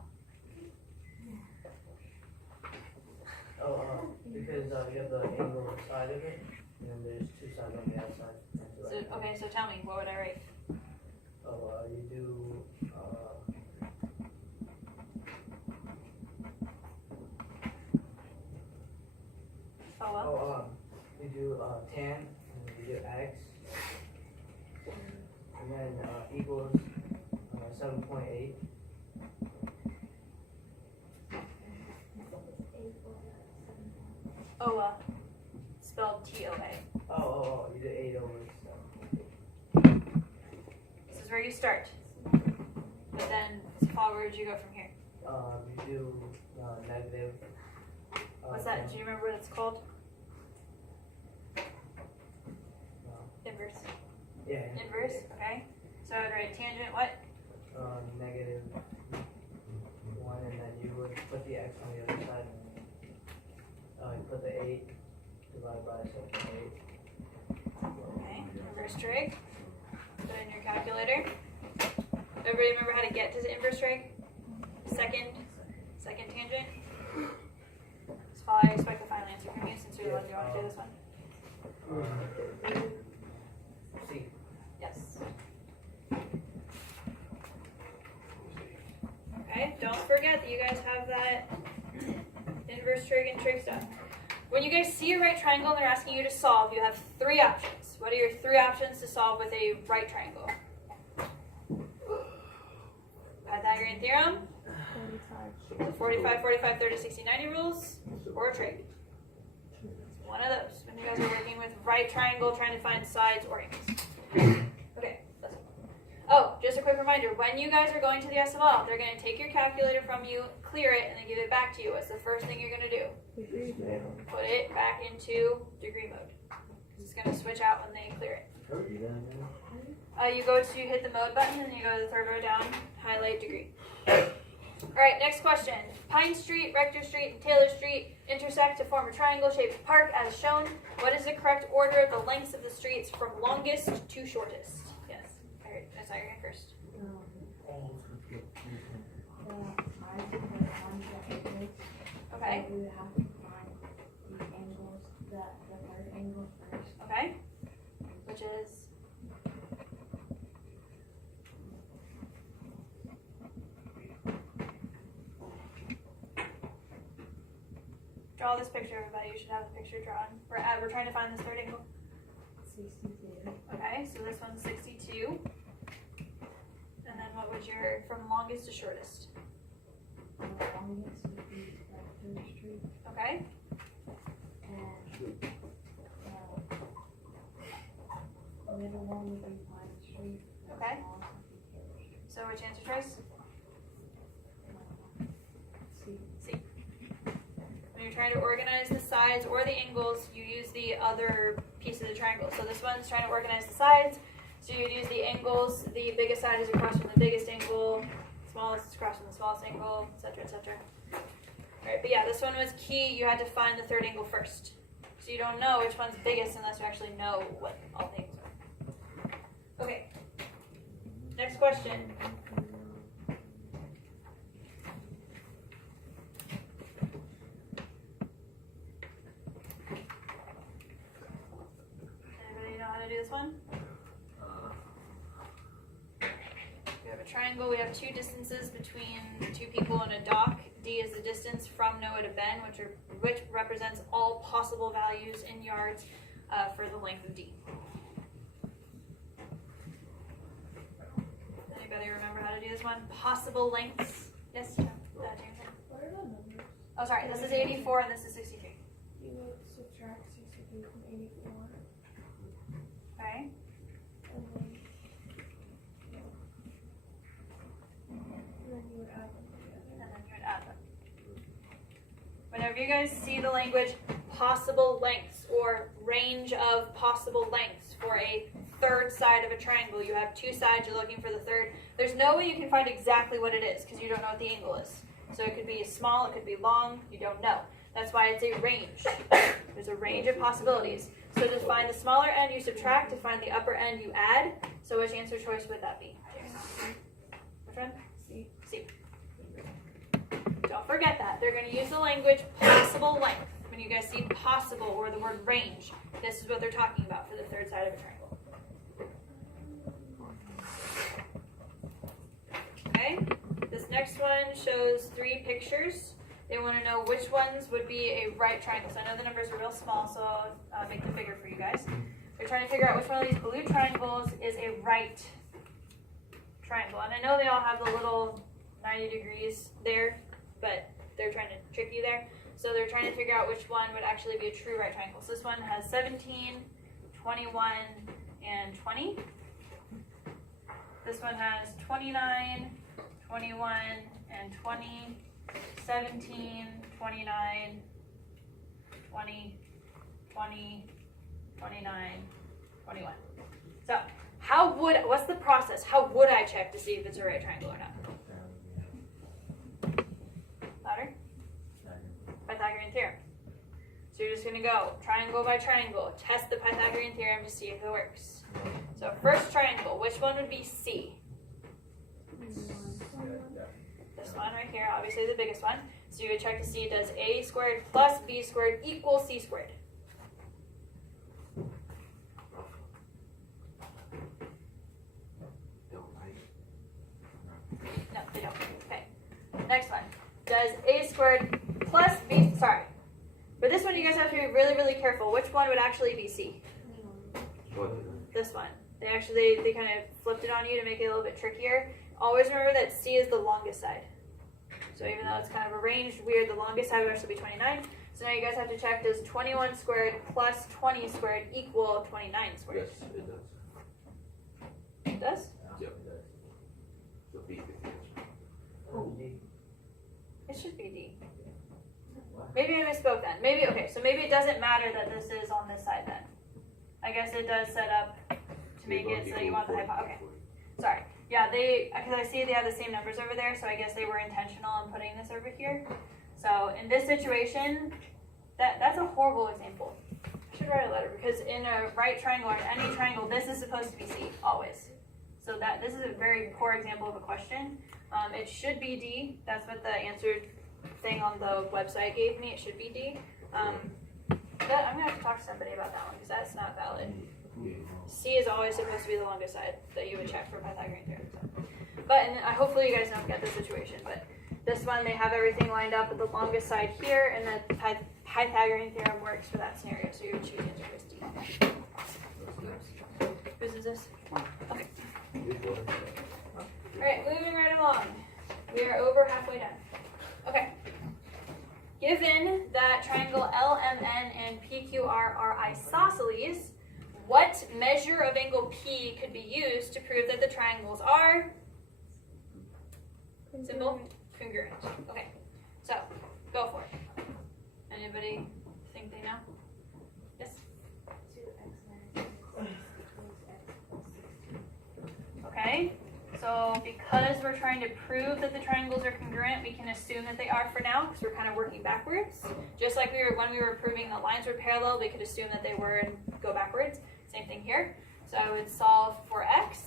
Because you have the angle side of it, and then there's two sides on the outside. So, okay, so tell me, what would I write? You do, Oh, well. you do, tan, and you do x, and then, equals, 7.8. OA. Spelled TOA. You did 8 over 7. This is where you start. But then, Paul, where did you go from here? You do, negative. What's that? Do you remember what it's called? Inverse. Yeah. Inverse, okay. So I would write tangent what? Negative 1, and then you would put the x on the other side. You put the 8 divided by 7.8. Okay, inverse trig. Put it in your calculator. Everybody remember how to get to the inverse trig? Second tangent. That's all I expect the final answer from you since you're the ones who want to do this one. C. Yes. Okay, don't forget that you guys have that inverse trig and trig stuff. When you guys see a right triangle and they're asking you to solve, you have 3 options. What are your 3 options to solve with a right triangle? Pythagorean theorem, 45. 45, 45, 30, 60, 90 rules, or a trig. It's one of those when you guys are working with right triangle trying to find sides or angles. Okay, let's go. Oh, just a quick reminder, when you guys are going to the SML, they're going to take your calculator from you, clear it, and then give it back to you. What's the first thing you're going to do? Put it back into degree mode. It's going to switch out when they clear it. You go to hit the mode button, and you go to the 3rd row down, highlight degree. Alright, next question. Pine Street, Rector Street, and Taylor Street intersect to form a triangle-shaped park as shown. What is the correct order of the lengths of the streets from longest to shortest? Yes. Alright, I saw your hand first. Okay. We would have to find the angles, the third angle first. Okay. Which is? Draw this picture, everybody. You should have the picture drawn. We're trying to find this third angle. 62. Okay, so this one's 62. And then what would your, from longest to shortest? The longest would be Rector Street. Okay. And the middle one would be Pine Street. Okay. The smallest would be Taylor Street. So which answer choice? C. When you're trying to organize the sides or the angles, you use the other piece of the triangle. So this one's trying to organize the sides. So you'd use the angles. The biggest side is across from the biggest angle. Smallest is across from the smallest angle, etc., etc. Alright, but yeah, this one was key. You had to find the third angle first. So you don't know which one's biggest unless you actually know what all the angles are. Okay. Next question. Anybody know how to do this one? We have a triangle. We have 2 distances between 2 people on a dock. D is the distance from Noah to Ben, which represents all possible values in yards for the length of D. Anybody remember how to do this one? Possible lengths. Yes, James. What are the numbers? Oh, sorry. This is 84 and this is 63. You would subtract 63 from 84. Okay. And then you would add them together. And then you would add them. Whenever you guys see the language possible lengths or range of possible lengths for a third side of a triangle, you have 2 sides, you're looking for the third. There's no way you can find exactly what it is because you don't know what the angle is. So it could be small, it could be long, you don't know. That's why it's a range. There's a range of possibilities. So to find the smaller end, you subtract. To find the upper end, you add. So which answer choice would that be? Which one? C. C. Don't forget that. They're going to use the language possible length. When you guys see possible or the word range, this is what they're talking about for the third side of a triangle. Okay? This next one shows 3 pictures. They want to know which ones would be a right triangle. So I know the numbers are real small, so I'll make them bigger for you guys. They're trying to figure out which one of these blue triangles is a right triangle. And I know they all have the little 90 degrees there, but they're trying to trick you there. So they're trying to figure out which one would actually be a true right triangle. So this one has 17, 21, and 20. This one has 29, 21, and 20. 17, 29, 20, 20, 29, 21. So, what's the process? How would I check to see if it's a right triangle or not? Louder? Pythagorean theorem. So you're just gonna go triangle by triangle, test the Pythagorean theorem to see if it works. So first triangle, which one would be C? This one right here, obviously the biggest one. So you would check to see, does a squared plus b squared equal c squared? No, they don't. Okay. Next one. Does a squared plus b, sorry. For this one, you guys have to be really, really careful. Which one would actually be c? This one. They kind of flipped it on you to make it a little bit trickier. Always remember that c is the longest side. So even though it's kind of arranged weird, the longest side would actually be 29. So now you guys have to check, does 21 squared plus 20 squared equal 29 squared? Yes, it does. It does? Yep. So B is the answer. Oh, D. It should be D. Maybe I misspoke then. Maybe, okay, so maybe it doesn't matter that this is on this side then. I guess it does set up to make it so that you want the okay. Sorry. Yeah, because I see they have the same numbers over there, so I guess they were intentional in putting this over here. So in this situation, that's a horrible example. I should write a letter, because in a right triangle or in any triangle, this is supposed to be C, always. So this is a very poor example of a question. It should be D. That's what the answer thing on the website gave me. It should be D. I'm going to have to talk to somebody about that one, because that's not valid. C is always supposed to be the longest side that you would check for Pythagorean theorem. So. But hopefully you guys don't get this situation. But this one, they have everything lined up with the longest side here, and the Pythagorean theorem works for that scenario. So you would choose answer choice D. Whose is this? Okay. All right, moving right along. We are over halfway done. Okay. Given that triangle LMN and PQR are isosceles, what measure of angle P could be used to prove that the triangles are simple? Congruent. Okay, so go for it. Anybody think they know? Yes? 2x minus 6 Okay, so because we're trying to prove that the triangles are congruent, we can assume that they are for now, because we're kind of working backwards. Just like when we were proving the lines were parallel, we could assume that they were and go backwards. Same thing here. So I would solve for x.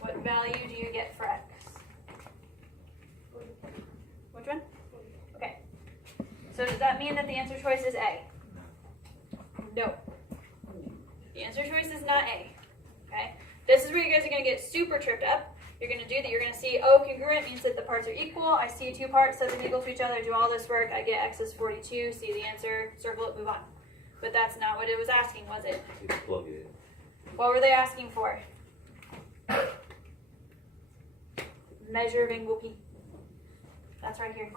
What value do you get for x? Which one? Okay. So does that mean that the answer choice is A? No. The answer choice is not A. Okay? This is where you guys are going to get super tripped up. You're going to do that. You're going to see, oh, congruent means that the parts are equal. I see two parts, set them equal to each other, do all this work. I get x is 42. See the answer, circle it, move on. But that's not what it was asking, was it? You plug it What were they asking for? Measure of angle P. That's right here.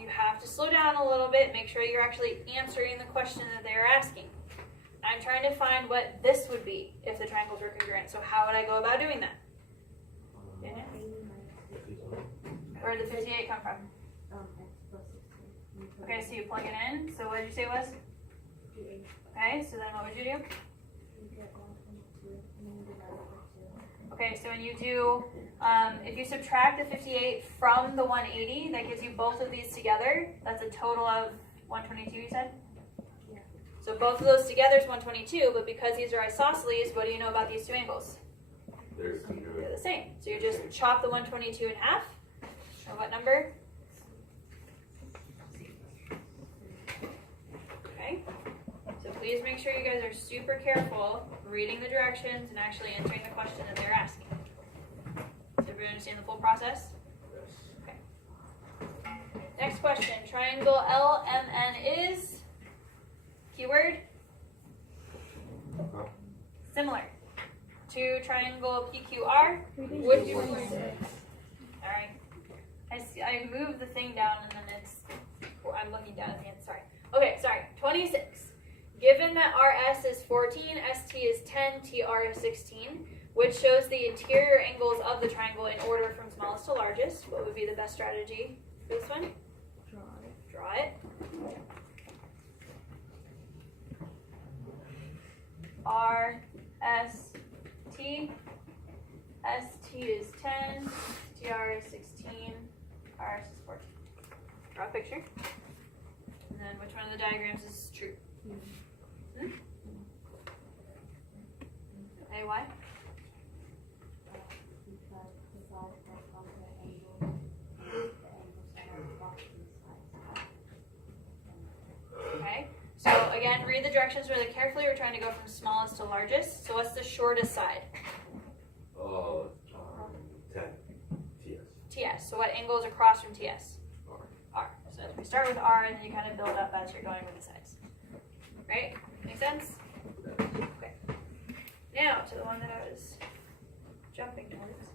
You have to slow down a little bit. Make sure you're actually answering the question that they're asking. I'm trying to find what this would be if the triangles were congruent. So how would I go about doing that? Daniel? Where did the 58 come from? x plus 16. Okay, so you plug it in. So what did you say it was? 58. Okay, so then what would you do? You get 122 and then you divide it by 2. Okay, so when you do, if you subtract the 58 from the 180, that gives you both of these together. That's a total of 122, you said? Yeah. So both of those together is 122, but because these are isosceles, what do you know about these two angles? They're They're congruent. the same. So you just chop the 122 in half. Or what number? Okay. So please make sure you guys are super careful reading the directions and actually answering the question that they're asking. Does everyone understand the full process? Okay. Next question. Triangle LMN is keyword similar to triangle PQR. Would you? All right. I moved the thing down and then I'm looking down at the end. Sorry. Okay, sorry. 26. Given that RS is 14, ST is 10, TR is 16, which shows the interior angles of the triangle in order from smallest to largest, what would be the best strategy for this one? Draw it. R, S, T. ST is 10, TR is 16, RS is 14. Draw a picture. And then which one of the diagrams is true? Hmm? Okay, why? Because the sides correspond to the angle, and the angles are opposite sides. Okay. So again, read the directions really carefully. We're trying to go from smallest to largest. So what's the shortest side? 10. TS. TS. So what angle is across from TS? R. R. So we start with R and then you kind of build up as you're going with the sides. Right? Make sense? Okay. Now to the one that I was jumping towards.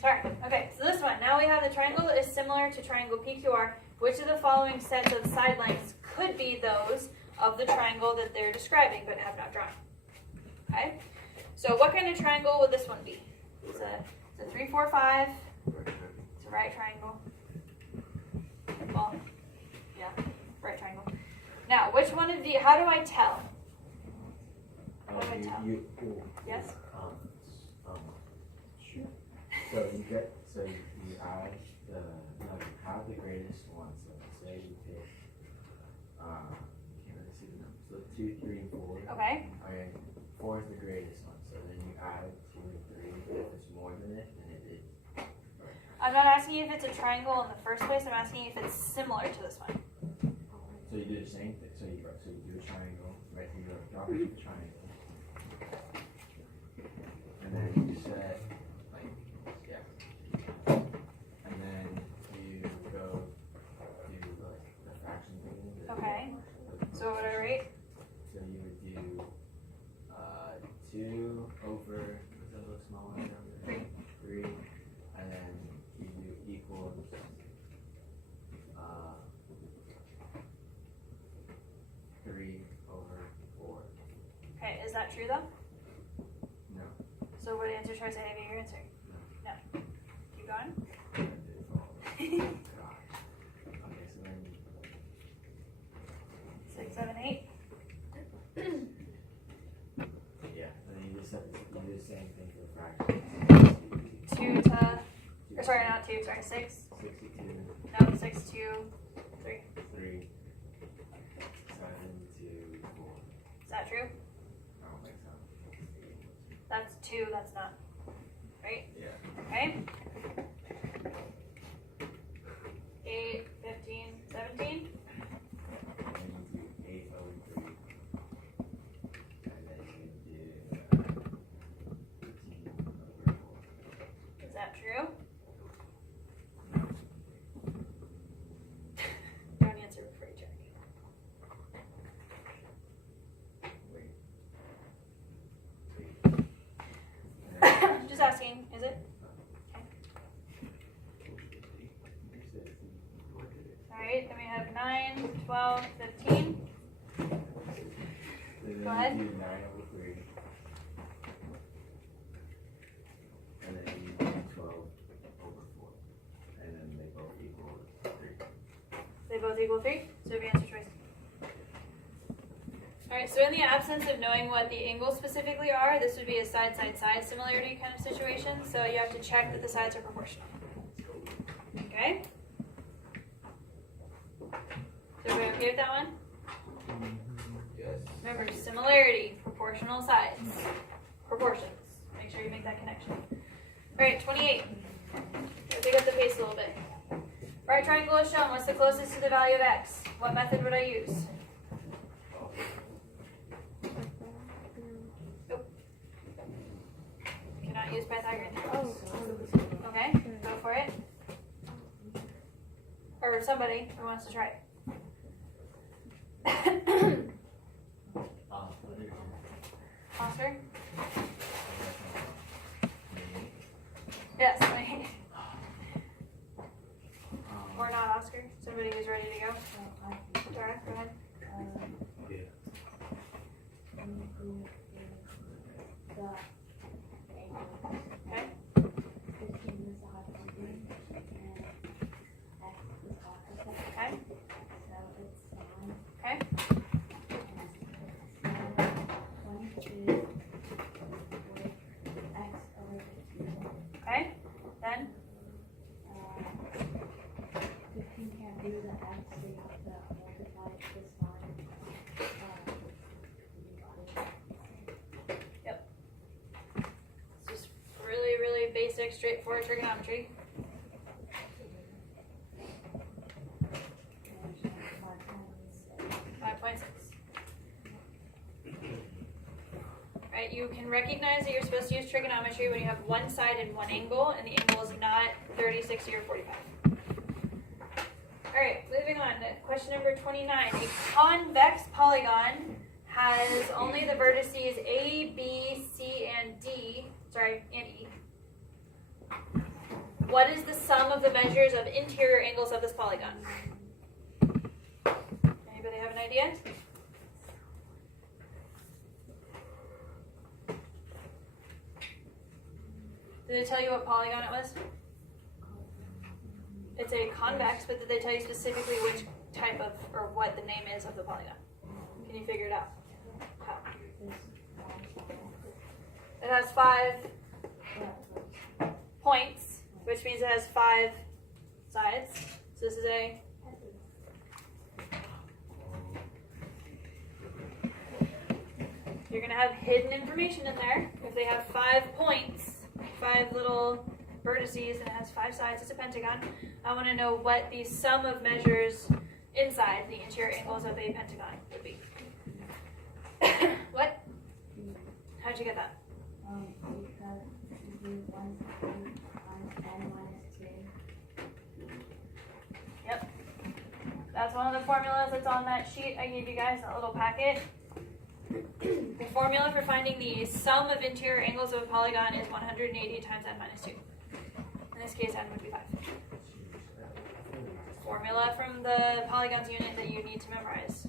Sorry. Okay, so this one. Now we have the triangle that is similar to triangle PQR. Which of the following sets of sidelines could be those of the triangle that they're describing but have not drawn? Okay? So what kind of triangle would this one be? It's a 3, 4, 5. It's a right triangle. Well, yeah, right triangle. Now, which one of the, how do I tell? How do I tell? Yes? Sure. So you add you have the greatest one. So say you pick, can't really see the numbers. So 2, 3, and 4. Okay. Okay, 4 is the greatest one. So then you add 2 and 3. If it's more than it, then it is. I'm not asking you if it's a triangle in the first place. I'm asking you if it's similar to this one. So you do the same thing. So you do a triangle, right? You go drop it to the triangle, and then you set and then you go do like the fraction thing. Okay. So what would I write? So you would do 2 over what's that little small one down there? 3, and then you do equals 3 over 4. Okay, is that true though? No. So what answer choice I have your answer? No. Keep going. Gosh. Okay, so then 6, 7, 8. yeah, and then you do the same thing for the fractions. 2 to, or sorry, not 2, sorry, 6. 62, No, 6, 2, 3. 3, 7 to 4. Is that true? I don't think so. That's 2, that's not. Right? Yeah. Okay. 8, 15, 17. And then you do 8 over 3. And then you do 15 over 4. Is that true? Don't answer before you check. Wait. Just asking, is it? Alright, then we have 9, 12, 15. Then Go ahead. you do 9 over 3. And then you do 12 over 4. And then they both equal 3. They both equal 3, so we answer choice. Alright, so in the absence of knowing what the angles specifically are, this would be a side-side-side similarity kind of situation, so you have to check that the sides are proportional. Okay? Is everybody okay with that one? Yes. Remember, similarity, proportional sides. Proportions. Make sure you make that connection. Alright, 28. Let's pick up the pace a little bit. Right triangle is shown. What's the closest to the value of x? What method would I use? Nope. Cannot use Pythagorean theorem. Okay, go for it. Or somebody who wants to try it. Oscar? Yes, me. Or not Oscar. Somebody who's ready to go. Dara, go ahead. Yeah. Okay. 15 is the hypotenuse, and x is opposite. Okay. So it's 9. Okay. And 22, 40, basic, straightforward trigonometry. And 5.6. 5.6. Right, you can recognize that you're supposed to use trigonometry when you have one side and one angle, and the angle is not 30, 60, or 45. Alright, moving on to question number 29. A convex polygon has only the vertices A, B, C, and D, and E. What is the sum of the measures of interior angles of this polygon? Anybody have an idea? Did they tell you what polygon it was? It's a convex, but did they tell you specifically which type of, or what the name is of the polygon? Can you figure it out? How? It has 5 points, which means it has 5 sides. So this is a you're going to have hidden information in there. If they have 5 points, 5 little vertices, and it has 5 sides, it's a pentagon. I want to know what the sum of measures inside the interior angles of a pentagon would be. What? How'd you get that? Because you do 1 times n minus 2. Yep. That's one of the formulas that's on that sheet I gave you guys, that little packet. The formula for finding the sum of interior angles of a polygon is 180 times n minus 2. In this case, n would be 5. Formula from the polygons unit that you need to memorize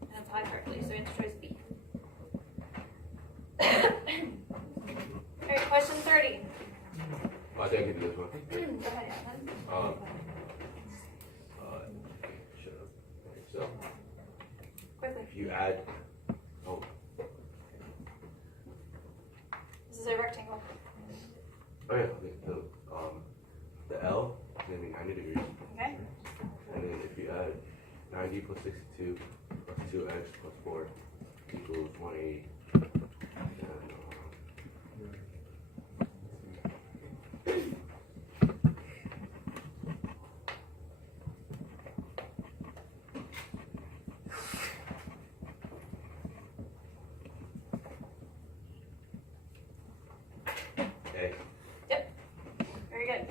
and apply correctly. So answer choice B. Alright, question 30. I think I can do this one. Go ahead, Adam. Shut up. So, Quickly. if you add, This is a rectangle. okay, the L is going to be 90 degrees. Okay? And then if you add 90 plus 62 plus 2x plus 4 equals 180. Okay. Very good.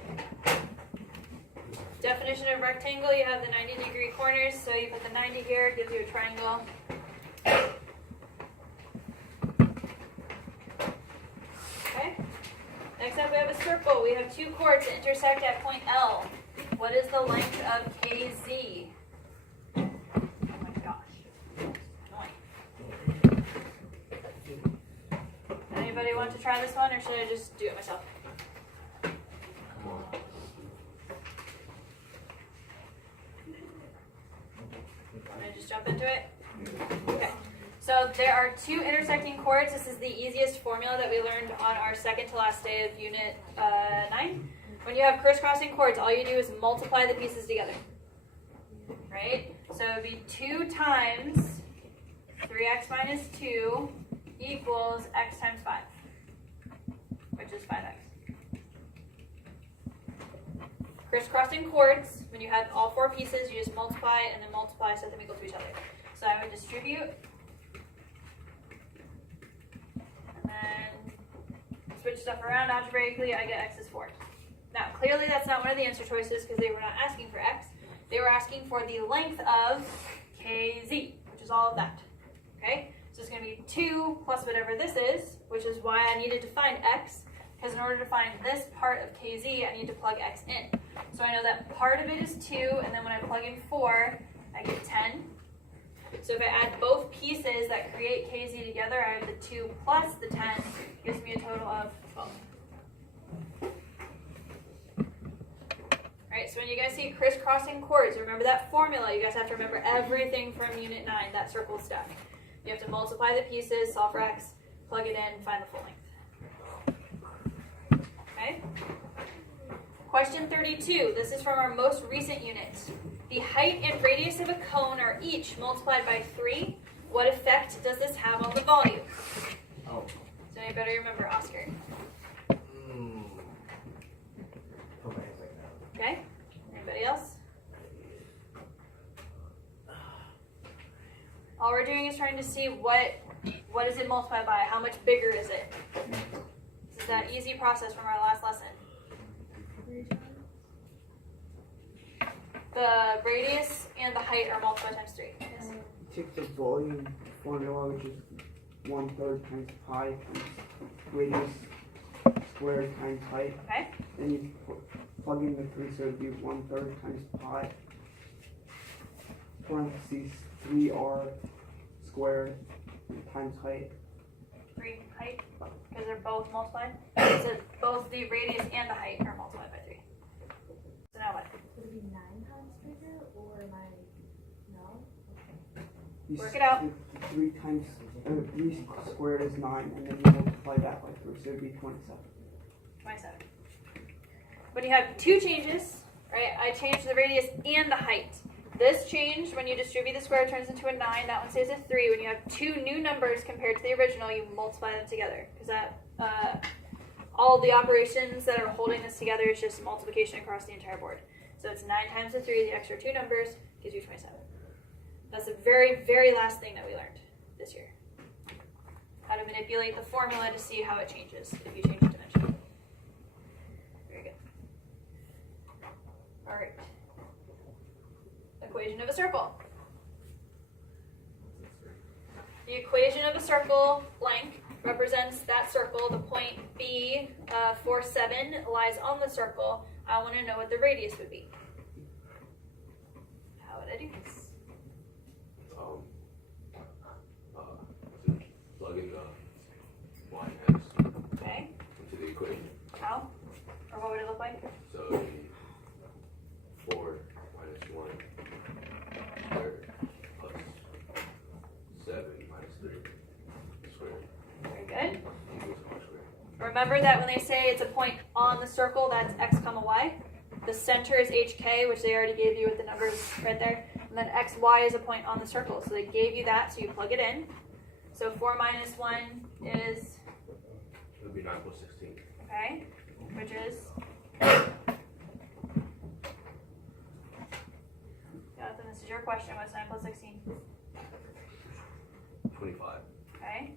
Definition of rectangle, you have the 90-degree corners, so you put the 90 here, it gives you a triangle. Okay. Next up we have a circle. We have 2 chords that intersect at point L. What is the length of KZ? Oh my gosh. Annoying. Anybody want to try this one, or should I just do it myself? Come on. Want to just jump into it? Okay. So there are 2 intersecting chords. This is the easiest formula that we learned on our second to last day of Unit 9. When you have crisscrossing chords, all you do is multiply the pieces together. Right? So it would be 2 times 3x minus 2 equals x times 5, which is 5x. Crisscrossing chords, when you have all 4 pieces, you just multiply and then multiply, set them equal to each other. So I would distribute, and then switch stuff around algebraically, I get x is 4. Now, clearly that's not one of the answer choices because they were not asking for x. They were asking for the length of kz, which is all of that. Okay? So it's going to be 2 plus whatever this is, which is why I needed to find x, because in order to find this part of kz, I need to plug x in. So I know that part of it is 2, and then when I plug in 4, I get 10. So if I add both pieces that create kz together, I have the 2 plus the 10, gives me a total of 12. Alright, so when you guys see crisscrossing chords, remember that formula. You guys have to remember everything from Unit 9, that circle stuff. You have to multiply the pieces, solve for x, plug it in, find the full length. Okay? Question 32. This is from our most recent unit. The height and radius of a cone are each multiplied by 3. What effect does this have on the volume? Oh. So anybody remember Oscar? All we're doing is trying to see what is it multiplied by? How much bigger is it? This is that easy process from our last lesson. The radius and the height are multiplied times 3. Yes. Take the volume formula, which is 1/3 times pi times radius squared times height. Okay. Then you plug in the 3, so it'd be 1/3 times pi parentheses 3r squared times height. 3 height, because they're both multiplied. So both the radius and the height are multiplied by 3. So now what? Would it be 9 times bigger or am I, no? You Work it out. 3 times 3 squared is 9, and then you multiply that by 3, so it'd be 27. 27. When you have two changes, right, I changed the radius and the height. This changed when you distribute the square turns into a 9. That one stays a 3. When you have two new numbers compared to the original, you multiply them together. Because that all the operations that are holding this together is just multiplication across the entire board. So it's 9 times the 3, the extra two numbers, gives you 27. That's the very, very last thing that we learned this year. How to manipulate the formula to see how it changes if you change the dimension. Very good. All right. Equation of a circle. The equation of a circle length represents that circle. The point B, 4, 7 lies on the circle. I want to know what the radius would be. How would I do this? Plug in the y and x Okay. into the equation. How? Or what would it look like? So it'd be 4 minus 1 squared plus 7 minus 3 squared Very good. equals r squared. Remember that when they say it's a point on the circle, that's x comma y. The center is hk, which they already gave you with the numbers right there. And then xy is a point on the circle. So they gave you that, so you plug it in. So 4 minus 1 is, It would be 9 plus 16. okay, which is, Jonathan, this is your question. What's 9 plus 16? 25. Okay.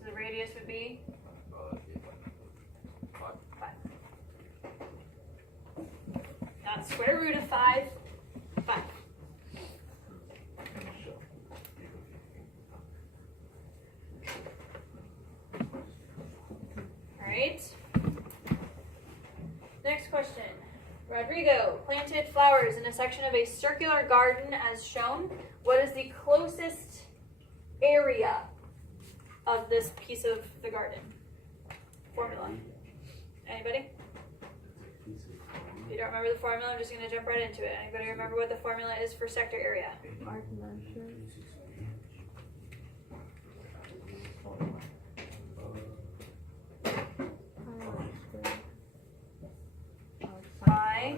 So the radius would be Yeah. 5. 5. Not square root of 5, 5. Alright. Next question. Rodrigo planted flowers in a section of a circular garden as shown. What is the closest area of this piece of the garden? Formula. Anybody? If you don't remember the formula, I'm just going to jump right into it. Anybody remember what the formula is for sector area? Arc measure. Pi.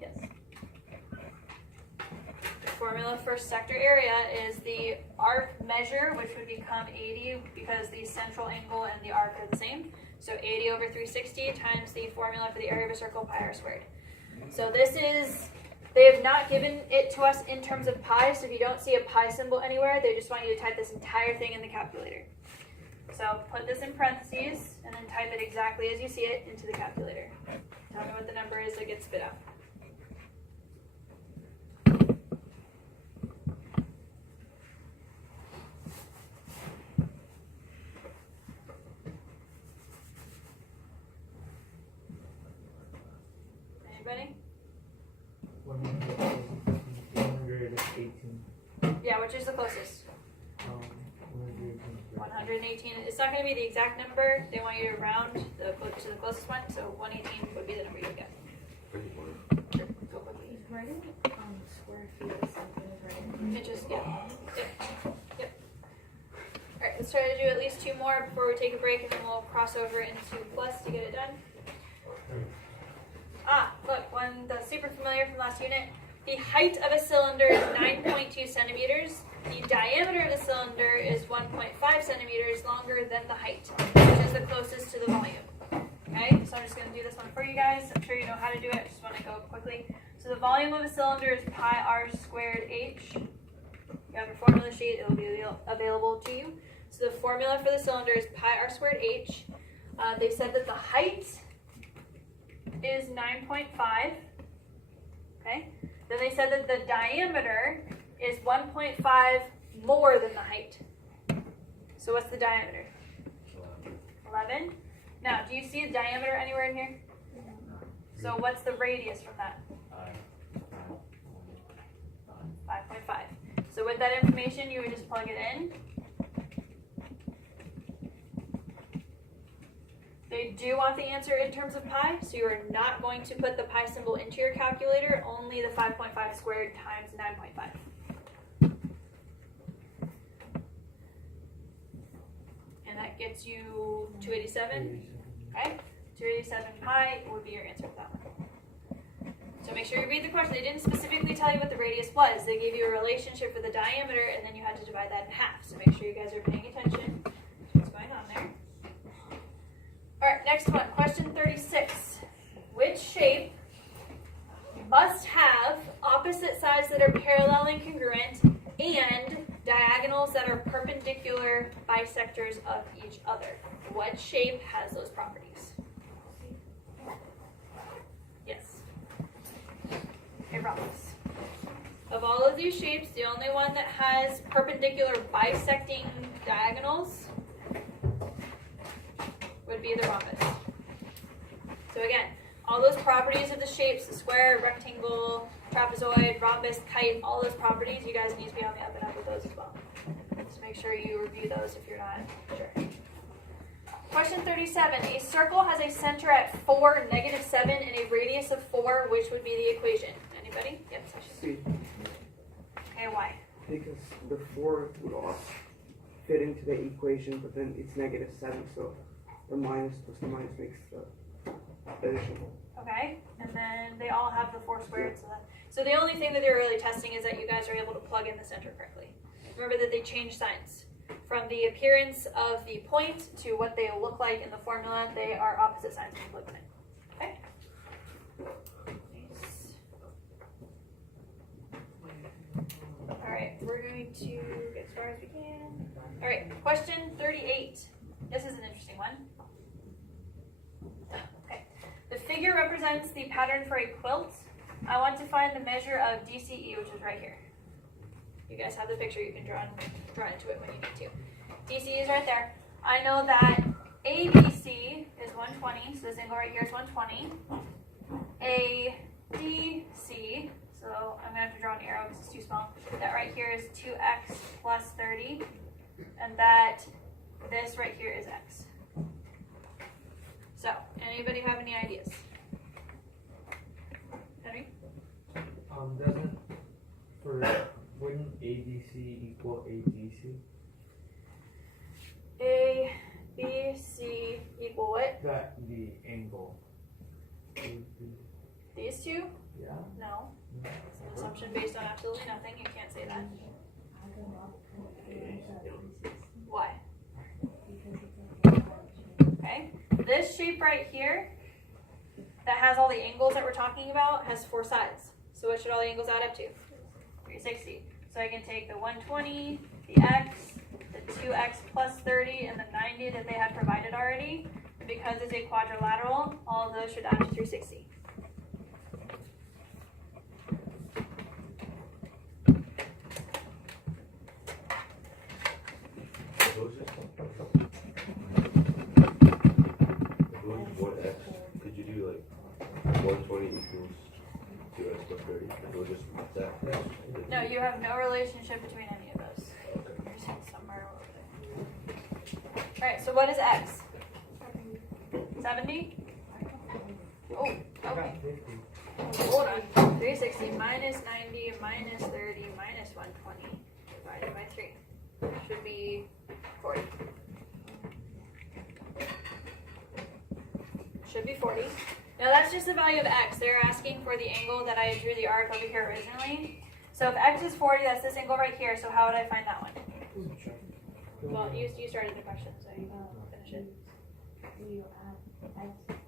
Yes. The formula for sector area is the arc measure, which would become 80 because the central angle and the arc are the same. So 80 over 360 times the formula for the area of a circle, pi r squared. So this is, they have not given it to us in terms of pi, so if you don't see a pi symbol anywhere, they just want you to type this entire thing in the calculator. So put this in parentheses, and then type it exactly as you see it into the calculator. Tell me what the number is that gets spit out. Anybody? 118. Yeah, which is the closest? 118. 118. It's not going to be the exact number. They want you to round to the closest one, so 118 would be the number you would get. Go quickly. Is writing square feet or something, right? It just, yeah. Yep. Alright, let's try to do at least 2 more before we take a break, and then we'll cross over into plus to get it done. Look, one that's super familiar from last unit. The height of a cylinder is 9.2 centimeters. The diameter of the cylinder is 1.5 centimeters longer than the height, which is the closest to the volume. Okay, so I'm just going to do this one for you guys. I'm sure you know how to do it. I just want to go quickly. So the volume of a cylinder is pi r squared h. You have your formula sheet, it will be available to you. So the formula for the cylinder is pi r squared h. They said that the height is 9.5. Okay. Then they said that the diameter is 1.5 more than the height. So what's the diameter? 11. Now, do you see a diameter anywhere in here? So what's the radius from that? 5.5. So with that information, you would just plug it in. They do want the answer in terms of pi, so you are not going to put the pi symbol into your calculator, only the 5.5 squared times 9.5. And that gets you 287, okay? 287 pi would be your answer for that one. So make sure you read the question. They didn't specifically tell you what the radius was. They gave you a relationship for the diameter, and then you had to divide that in half. So make sure you guys are paying attention to what's going on there. All right, next one, question 36. Which shape must have opposite sides that are parallel and congruent and diagonals that are perpendicular bisectors of each other? What shape has those properties? Yes. Okay, rhombus. Of all of these shapes, the only one that has perpendicular bisecting diagonals would be the rhombus. So again, all those properties of the shapes, the square, rectangle, trapezoid, rhombus, kite, all those properties, you guys need to be on the up and up with those as well. So make sure you review those if you're not sure. Question 37. A circle has a center at 4, -7, and a radius of 4. Which would be the equation? Anybody? Yep, Sasha. C. Okay, why? Because the 4 would all fit into the equation, but then it's -7, so the minus plus the minus makes the addition. Okay, and then they all have the 4 squared. So the only thing that they're really testing is that you guys are able to plug in the center correctly. Remember that they changed signs. From the appearance of the point to what they look like in the formula, they are opposite signs when you plug them in. Okay? Nice. Alright, we're going to get as far as we can. Alright, question 38. This is an interesting one. Okay. The figure represents the pattern for a quilt. I want to find the measure of DCE, which is right here. You guys have the picture, you can draw into it when you need to. DCE is right there. I know that ABC is 120, so this angle right here is 120. ADC, so I'm going to have to draw an arrow because it's too small. That right here is 2x plus 30, and that this right here is x. So, anybody have any ideas? Henry? Wouldn't ABC equal ADC? ABC equal what? The angle. These two? Yeah. No. It's an assumption based on absolutely nothing. You can't say that. Why? Okay. This shape right here that has all the angles that we're talking about has 4 sides. So what should all the angles add up to? 360. So I can take the 120, the x, the 2x plus 30, and the 90 that they had provided already. And because it's a quadrilateral, all of those should add to 360. What x? Could you do like 120 equals 2x plus 30? It was just that. No, you have no relationship between any of those. Okay. You're sitting somewhere over there. Alright, so what is x? 70? Oh, okay. Hold on. 360 minus 90 minus 30 minus 120 divided by 3. Should be 40. Should be 40. Now that's just the value of x. They're asking for the angle that I drew the arc over here originally. So if x is 40, that's this angle right here. So how would I find that one? Well, you started the question, so you can finish it. You add x and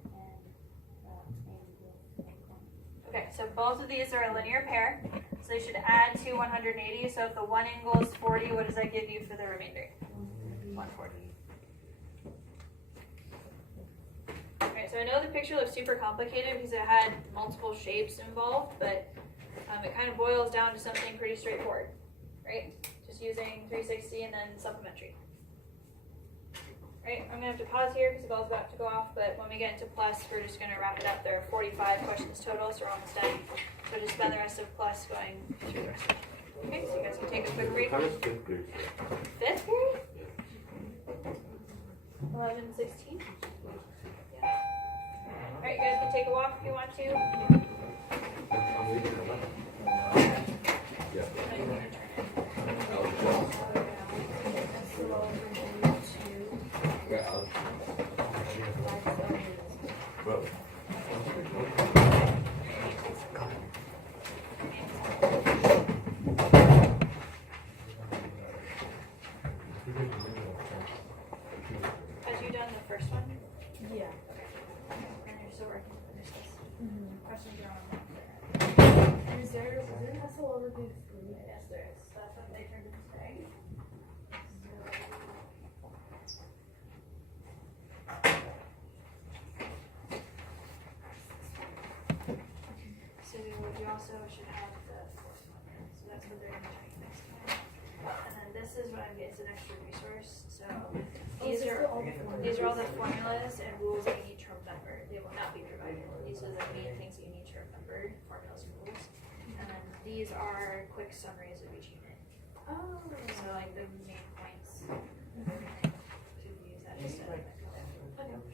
angle. Okay, so both of these are a linear pair, so they should add to 180. So if the one angle is 40, what does that give you for the remainder? 140. Okay, so I know the picture looks super complicated because it had multiple shapes involved, but it kind of boils down to something pretty straightforward, right? Just using 360 and then supplementary. Right, I'm gonna have to pause here because the bell's about to go off, but when we get into plus, we're just gonna wrap it up. There are 45 questions total, so we're almost done. So just spend the rest of plus going through the rest of it. Okay, so you guys can take a quick break. How much fifth grade? Fifth period? 11, 16? Yeah. Alright, you guys can take a walk if you want to. I'm leaving at 11. Yeah. I need to turn it. Yeah, bro. Had you done the first one? Yeah. And you're still working to finish this? Questions are on And is there hustle over big three? Yes, there is. That's what they turned in today. So you also should have the fourth one. So that's what they're going to turn in next time. And then this is what I'm getting, it's an extra resource. So these are all the formulas and rules that you need to remember. They will not be provided. These are the main things you need to remember, formulas and rules. And then these are quick summaries of each unit. Oh. So like the main points. To use that instead of that. Okay,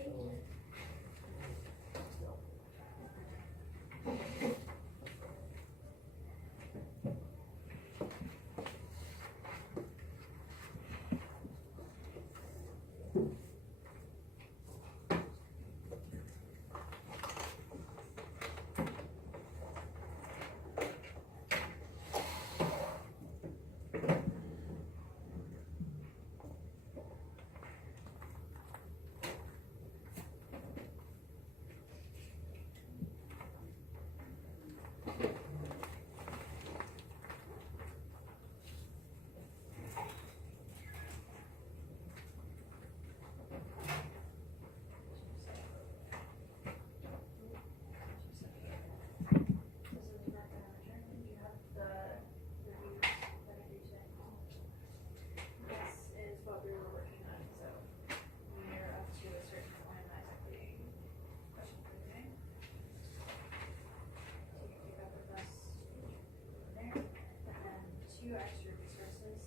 thank you. Two extra resources.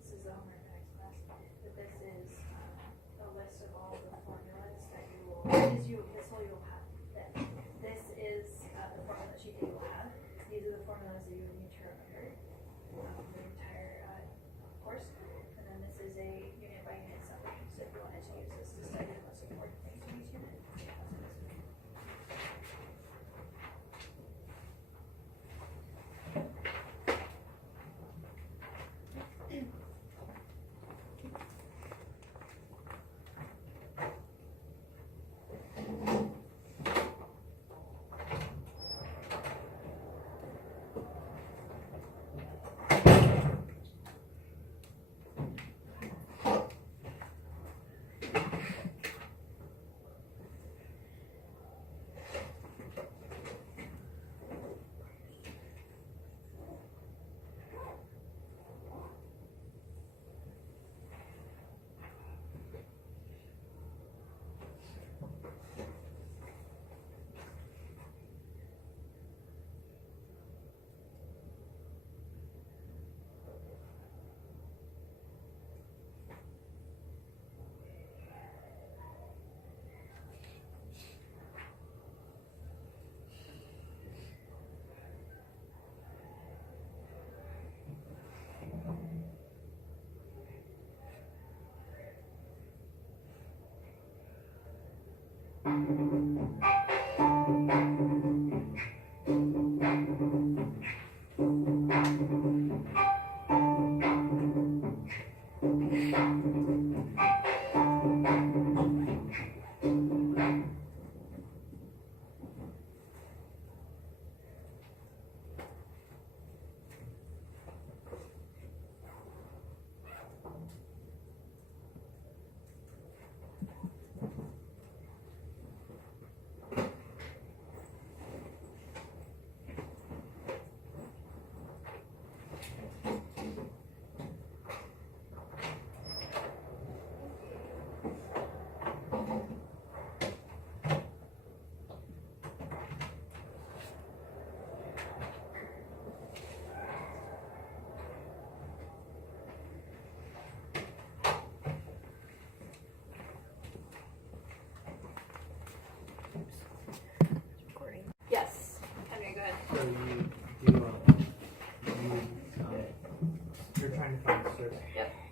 This is the homework next class, but this is a list of all the formulas that you will, this whole you'll have. This is the formula sheet that you will have. These are the formulas that you will need to remember the entire course. And then this is a unit by unit summary. So if you wanted to use this to study the most important things in each unit, that's what this would be.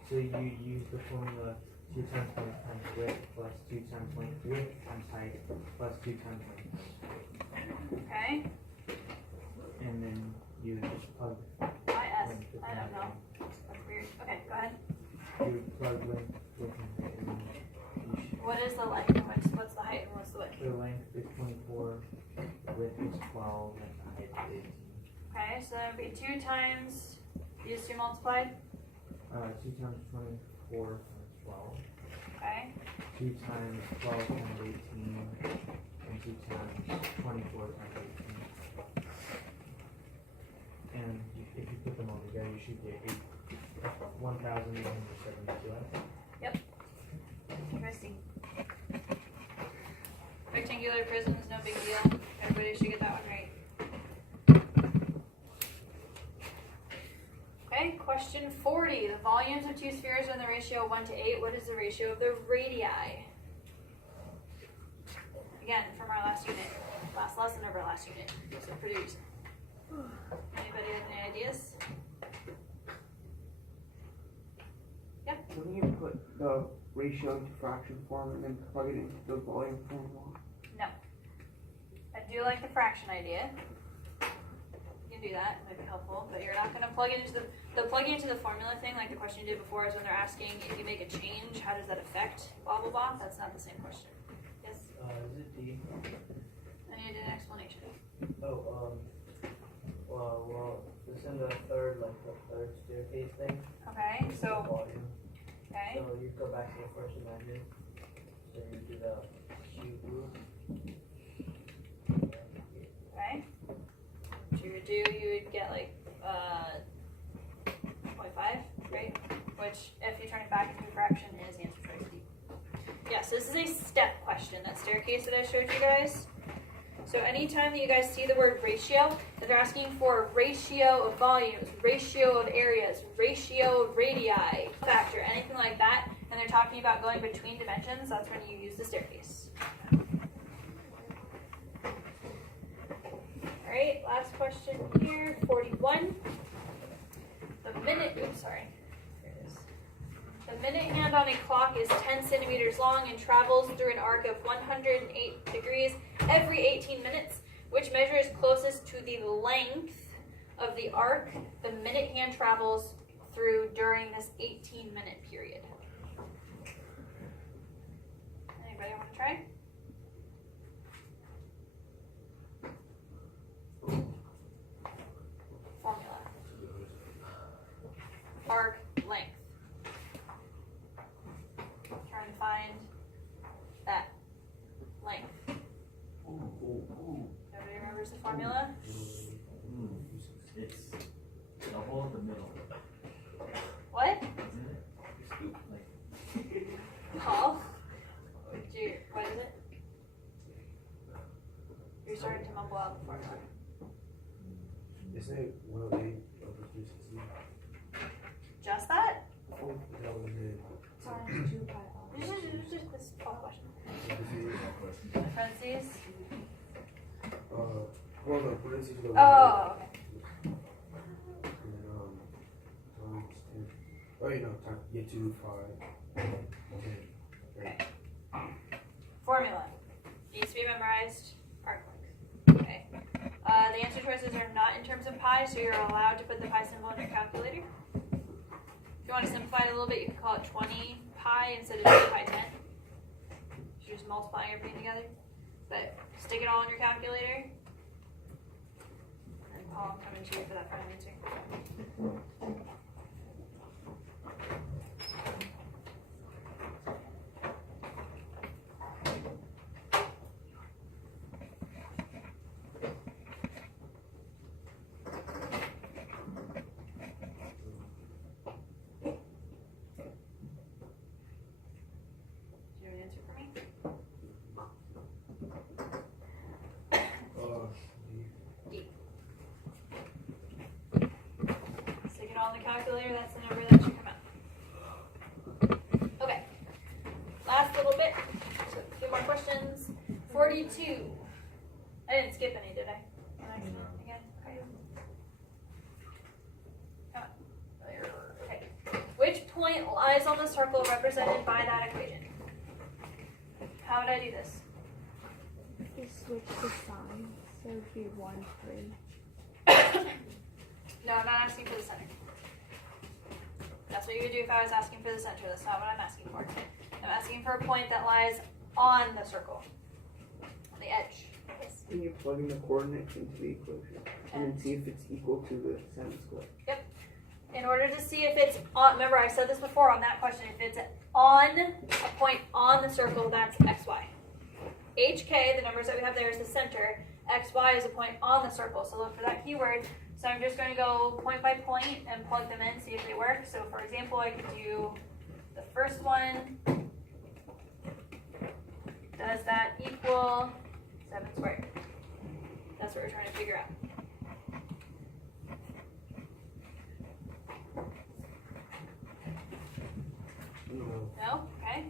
So you use the formula 2 times length times width plus 2 times length width times height plus 2 times length times height. Okay, And then you just plug IS, length with I don't know, height. that's weird, okay, go ahead. You plug length with height and then you should, What is the length, and what's the height, and what's the width? the length is 24, width is 12, and the height is 18. Okay, so that would be 2 times, these two multiplied, 2 times 24 times 12. okay, 2 times 12 times 18, and 2 times 24 times 18. And if you put them all together, you should get 1,872. interesting. Rectangular prism is no big deal, everybody should get that one right. Okay, question 40. The volumes of two spheres are in the ratio 1 to 8. What is the ratio of the radii? Again, from our last unit. Last lesson of our last unit. So pretty recent. Anybody have any ideas? Wouldn't you put the ratio into fraction form and then plug it into the volume formula? I do like the fraction idea. You can do that, it might be helpful, but you're not gonna plug it into the plugging into the formula thing, like the question you did before is when they're asking if you make a change, how does that affect blah blah blah? That's not the same question. Yes? Is it D? I needed an explanation. Oh, well, it's in the third staircase thing. Okay, so Volume. okay. So you go back to the first imagine. So you do the cube rule. Okay. So you would do, you would get like 0.5, right? Which, if you turn it back into a fraction, is answer choice D. Yes, this is a step question, that staircase that I showed you guys. So anytime that you guys see the word ratio, if they're asking for ratio of volumes, ratio of areas, ratio of radii, factor, anything like that, and they're talking about going between dimensions, that's when you use the staircase. Alright, last question here, 41. The minute hand on a clock is 10 centimeters long and travels through an arc of 108 degrees every 18 minutes. Which measure is closest to the length of the arc the minute hand travels through during this 18-minute period? Anybody want to try? Formula. Arc length. Trying to find that length. Nobody remembers the formula? It's double the middle, What? isn't it? Like, Paul? What is it? You're starting to mumble out the formula. Isn't it 108 over 360? Just that? Oh, is that what it is? Times 2 pi r. Just this Paul question. Is The parentheses? well, the parentheses go Oh, okay. and then, times 10. Oh, you know, get 2, 5. Okay. Formula. Needs to be memorized. Arc length. Okay. The answer choices are not in terms of pi, so you're allowed to put the pi symbol in your calculator. If you want to simplify it a little bit, you can call it 20 pi instead of 2 pi 10. You're just multiplying everything together. But stick it all in your calculator. And Paul, I'm coming to you for that final answer. Do you have an answer for me? Stick it all in the calculator, that's the number that should come out. Okay. Last little bit. So, a few more questions. 42. I didn't skip any, did I? An accident again? Okay. Come on. Okay. Which point lies on the circle represented by that equation? How would I do this? Just switch the sign, so it'd be 1, 3. No, I'm not asking for the center. That's what you would do if I was asking for the center. That's not what I'm asking for. I'm asking for a point that lies on the circle, on the edge. Can you plug in the coordinates into the equation and then see if it's equal to the 7 squared? In order to see if it's on, remember I said this before on that question, if it's on a point on the circle, that's xy. HK, the numbers that we have there, is the center. XY is a point on the circle, so look for that keyword. So I'm just going to go point by point and plug them in, see if they work. So for example, I could do the first one. Does that equal 7 squared? That's what we're trying to figure out. No. No? Okay.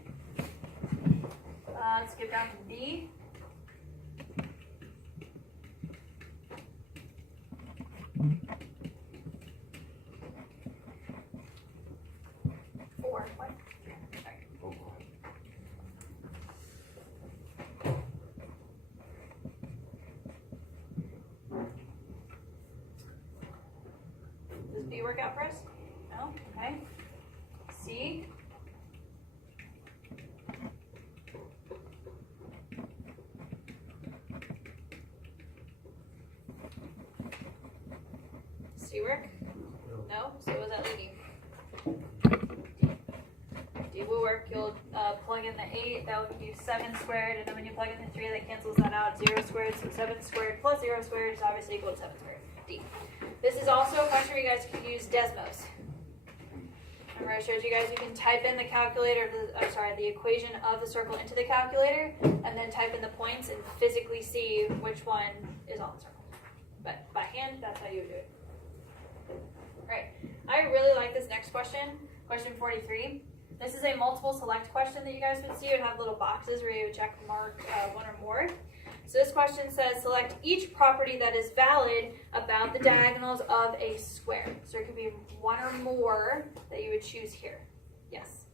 Let's get down to D. Four. What? Sorry. Oh, boy. Does B work out for us? No? Okay. C. C work? No? So what does that leave you? D will work. You'll plug in the 8, that will give you 7 squared, and then when you plug in the 3, that cancels that out. 0 squared, so 7 squared plus 0 squared is obviously equal to 7 squared. D. This is also a question where you guys can use Desmos. Remember I showed you guys you can type in the calculator, the equation of the circle into the calculator, and then type in the points and physically see which one is on the circle. But by hand, that's how you would do it. Alright, I really like this next question, question 43. This is a multiple select question that you guys would see. It would have little boxes where you would check mark one or more. So this question says, select each property that is valid about the diagonals of a square. So it could be one or more that you would choose here. Yes?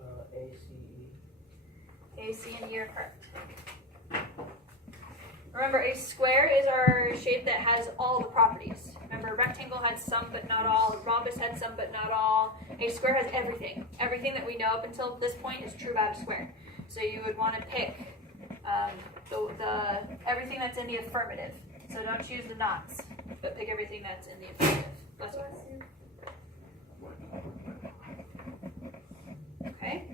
A, C, E. A, C, and E are correct. Remember, a square is our shape that has all the properties. Remember, a rectangle had some but not all. A rhombus had some but not all. A square has everything. Everything that we know up until this point is true about a square. So you would want to pick the everything that's in the affirmative. So don't choose the nots, but pick everything that's in the affirmative. Let's go. Okay.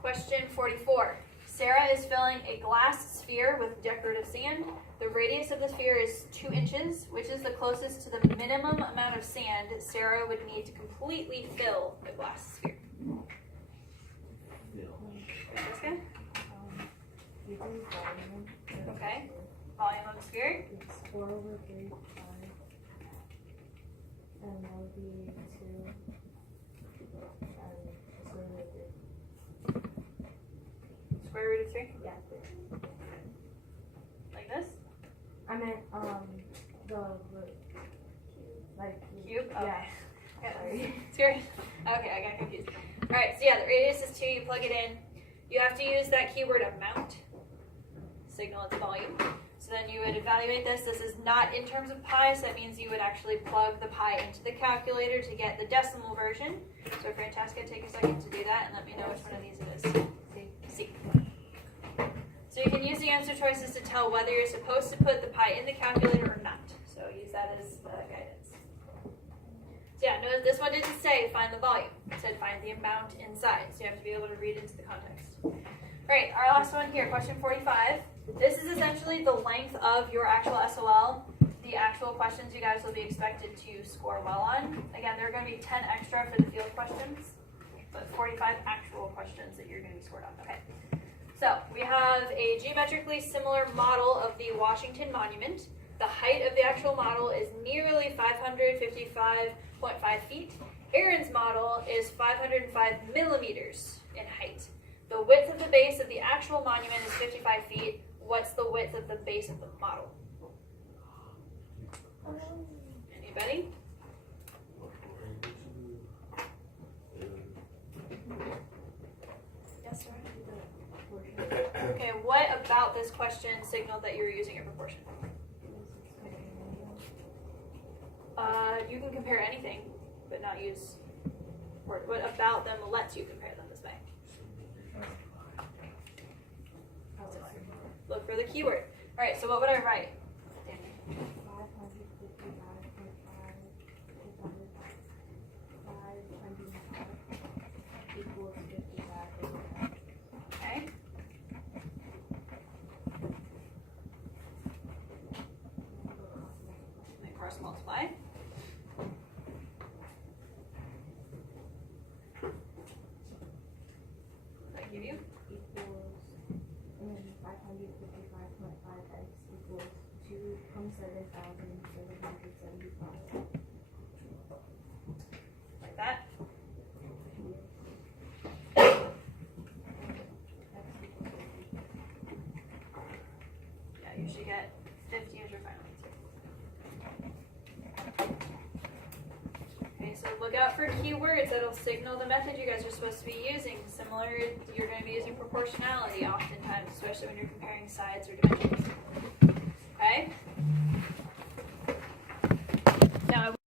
Question 44. Sarah is filling a glass sphere with decorative sand. The radius of the sphere is 2 inches, which is the closest to the minimum amount of sand Sarah would need to completely fill the glass sphere. Jessica? You do volume. Okay. Volume of the sphere? It's 4 over 3, 5. And that would be 2. And square root of 3. Square root of 3? Yeah. Like this? I meant, the root. Like, Cube? Okay. Yeah. Okay. Sorry. Square. Okay, I got confused. Alright, so yeah, the radius is 2. You plug it in. You have to use that keyword amount. Signal its volume. So then you would evaluate this. This is not in terms of pi, so that means you would actually plug the pi into the calculator to get the decimal version. So Francesca, take a second to do that and let me know which one of these it is. C. So you can use the answer choices to tell whether you're supposed to put the pi in the calculator or not. So use that as guidance. So yeah, notice this one didn't say find the volume. It said find the amount inside. So you have to be able to read into the context. Alright, our last one here, question 45. This is essentially the length of your actual SOL, the actual questions you guys will be expected to score well on. Again, there are going to be 10 extra for the field questions, but 45 actual questions that you're going to be scored on. Okay. So we have a geometrically similar model of the Washington Monument. The height of the actual model is nearly 555.5 feet. Aaron's model is 505 millimeters in height. The width of the base of the actual monument is 55 feet. What's the width of the base of the model? Anybody? what about this question signaled that you were using a proportion? You can compare anything, but not use, or what about them lets you compare them this way? Look for the keyword. All right, so what would I write? Danny? 555 equals 55. Okay. And cross multiply. What did I give you? Equals, and then 555.5x equals 227,775. Like that. Yeah, you should get 50 as your final answer. Okay, so look out for keywords that'll signal the method you guys are supposed to be using. Similar, you're going to be using proportionality oftentimes, especially when you're comparing sides or dimensions. Okay?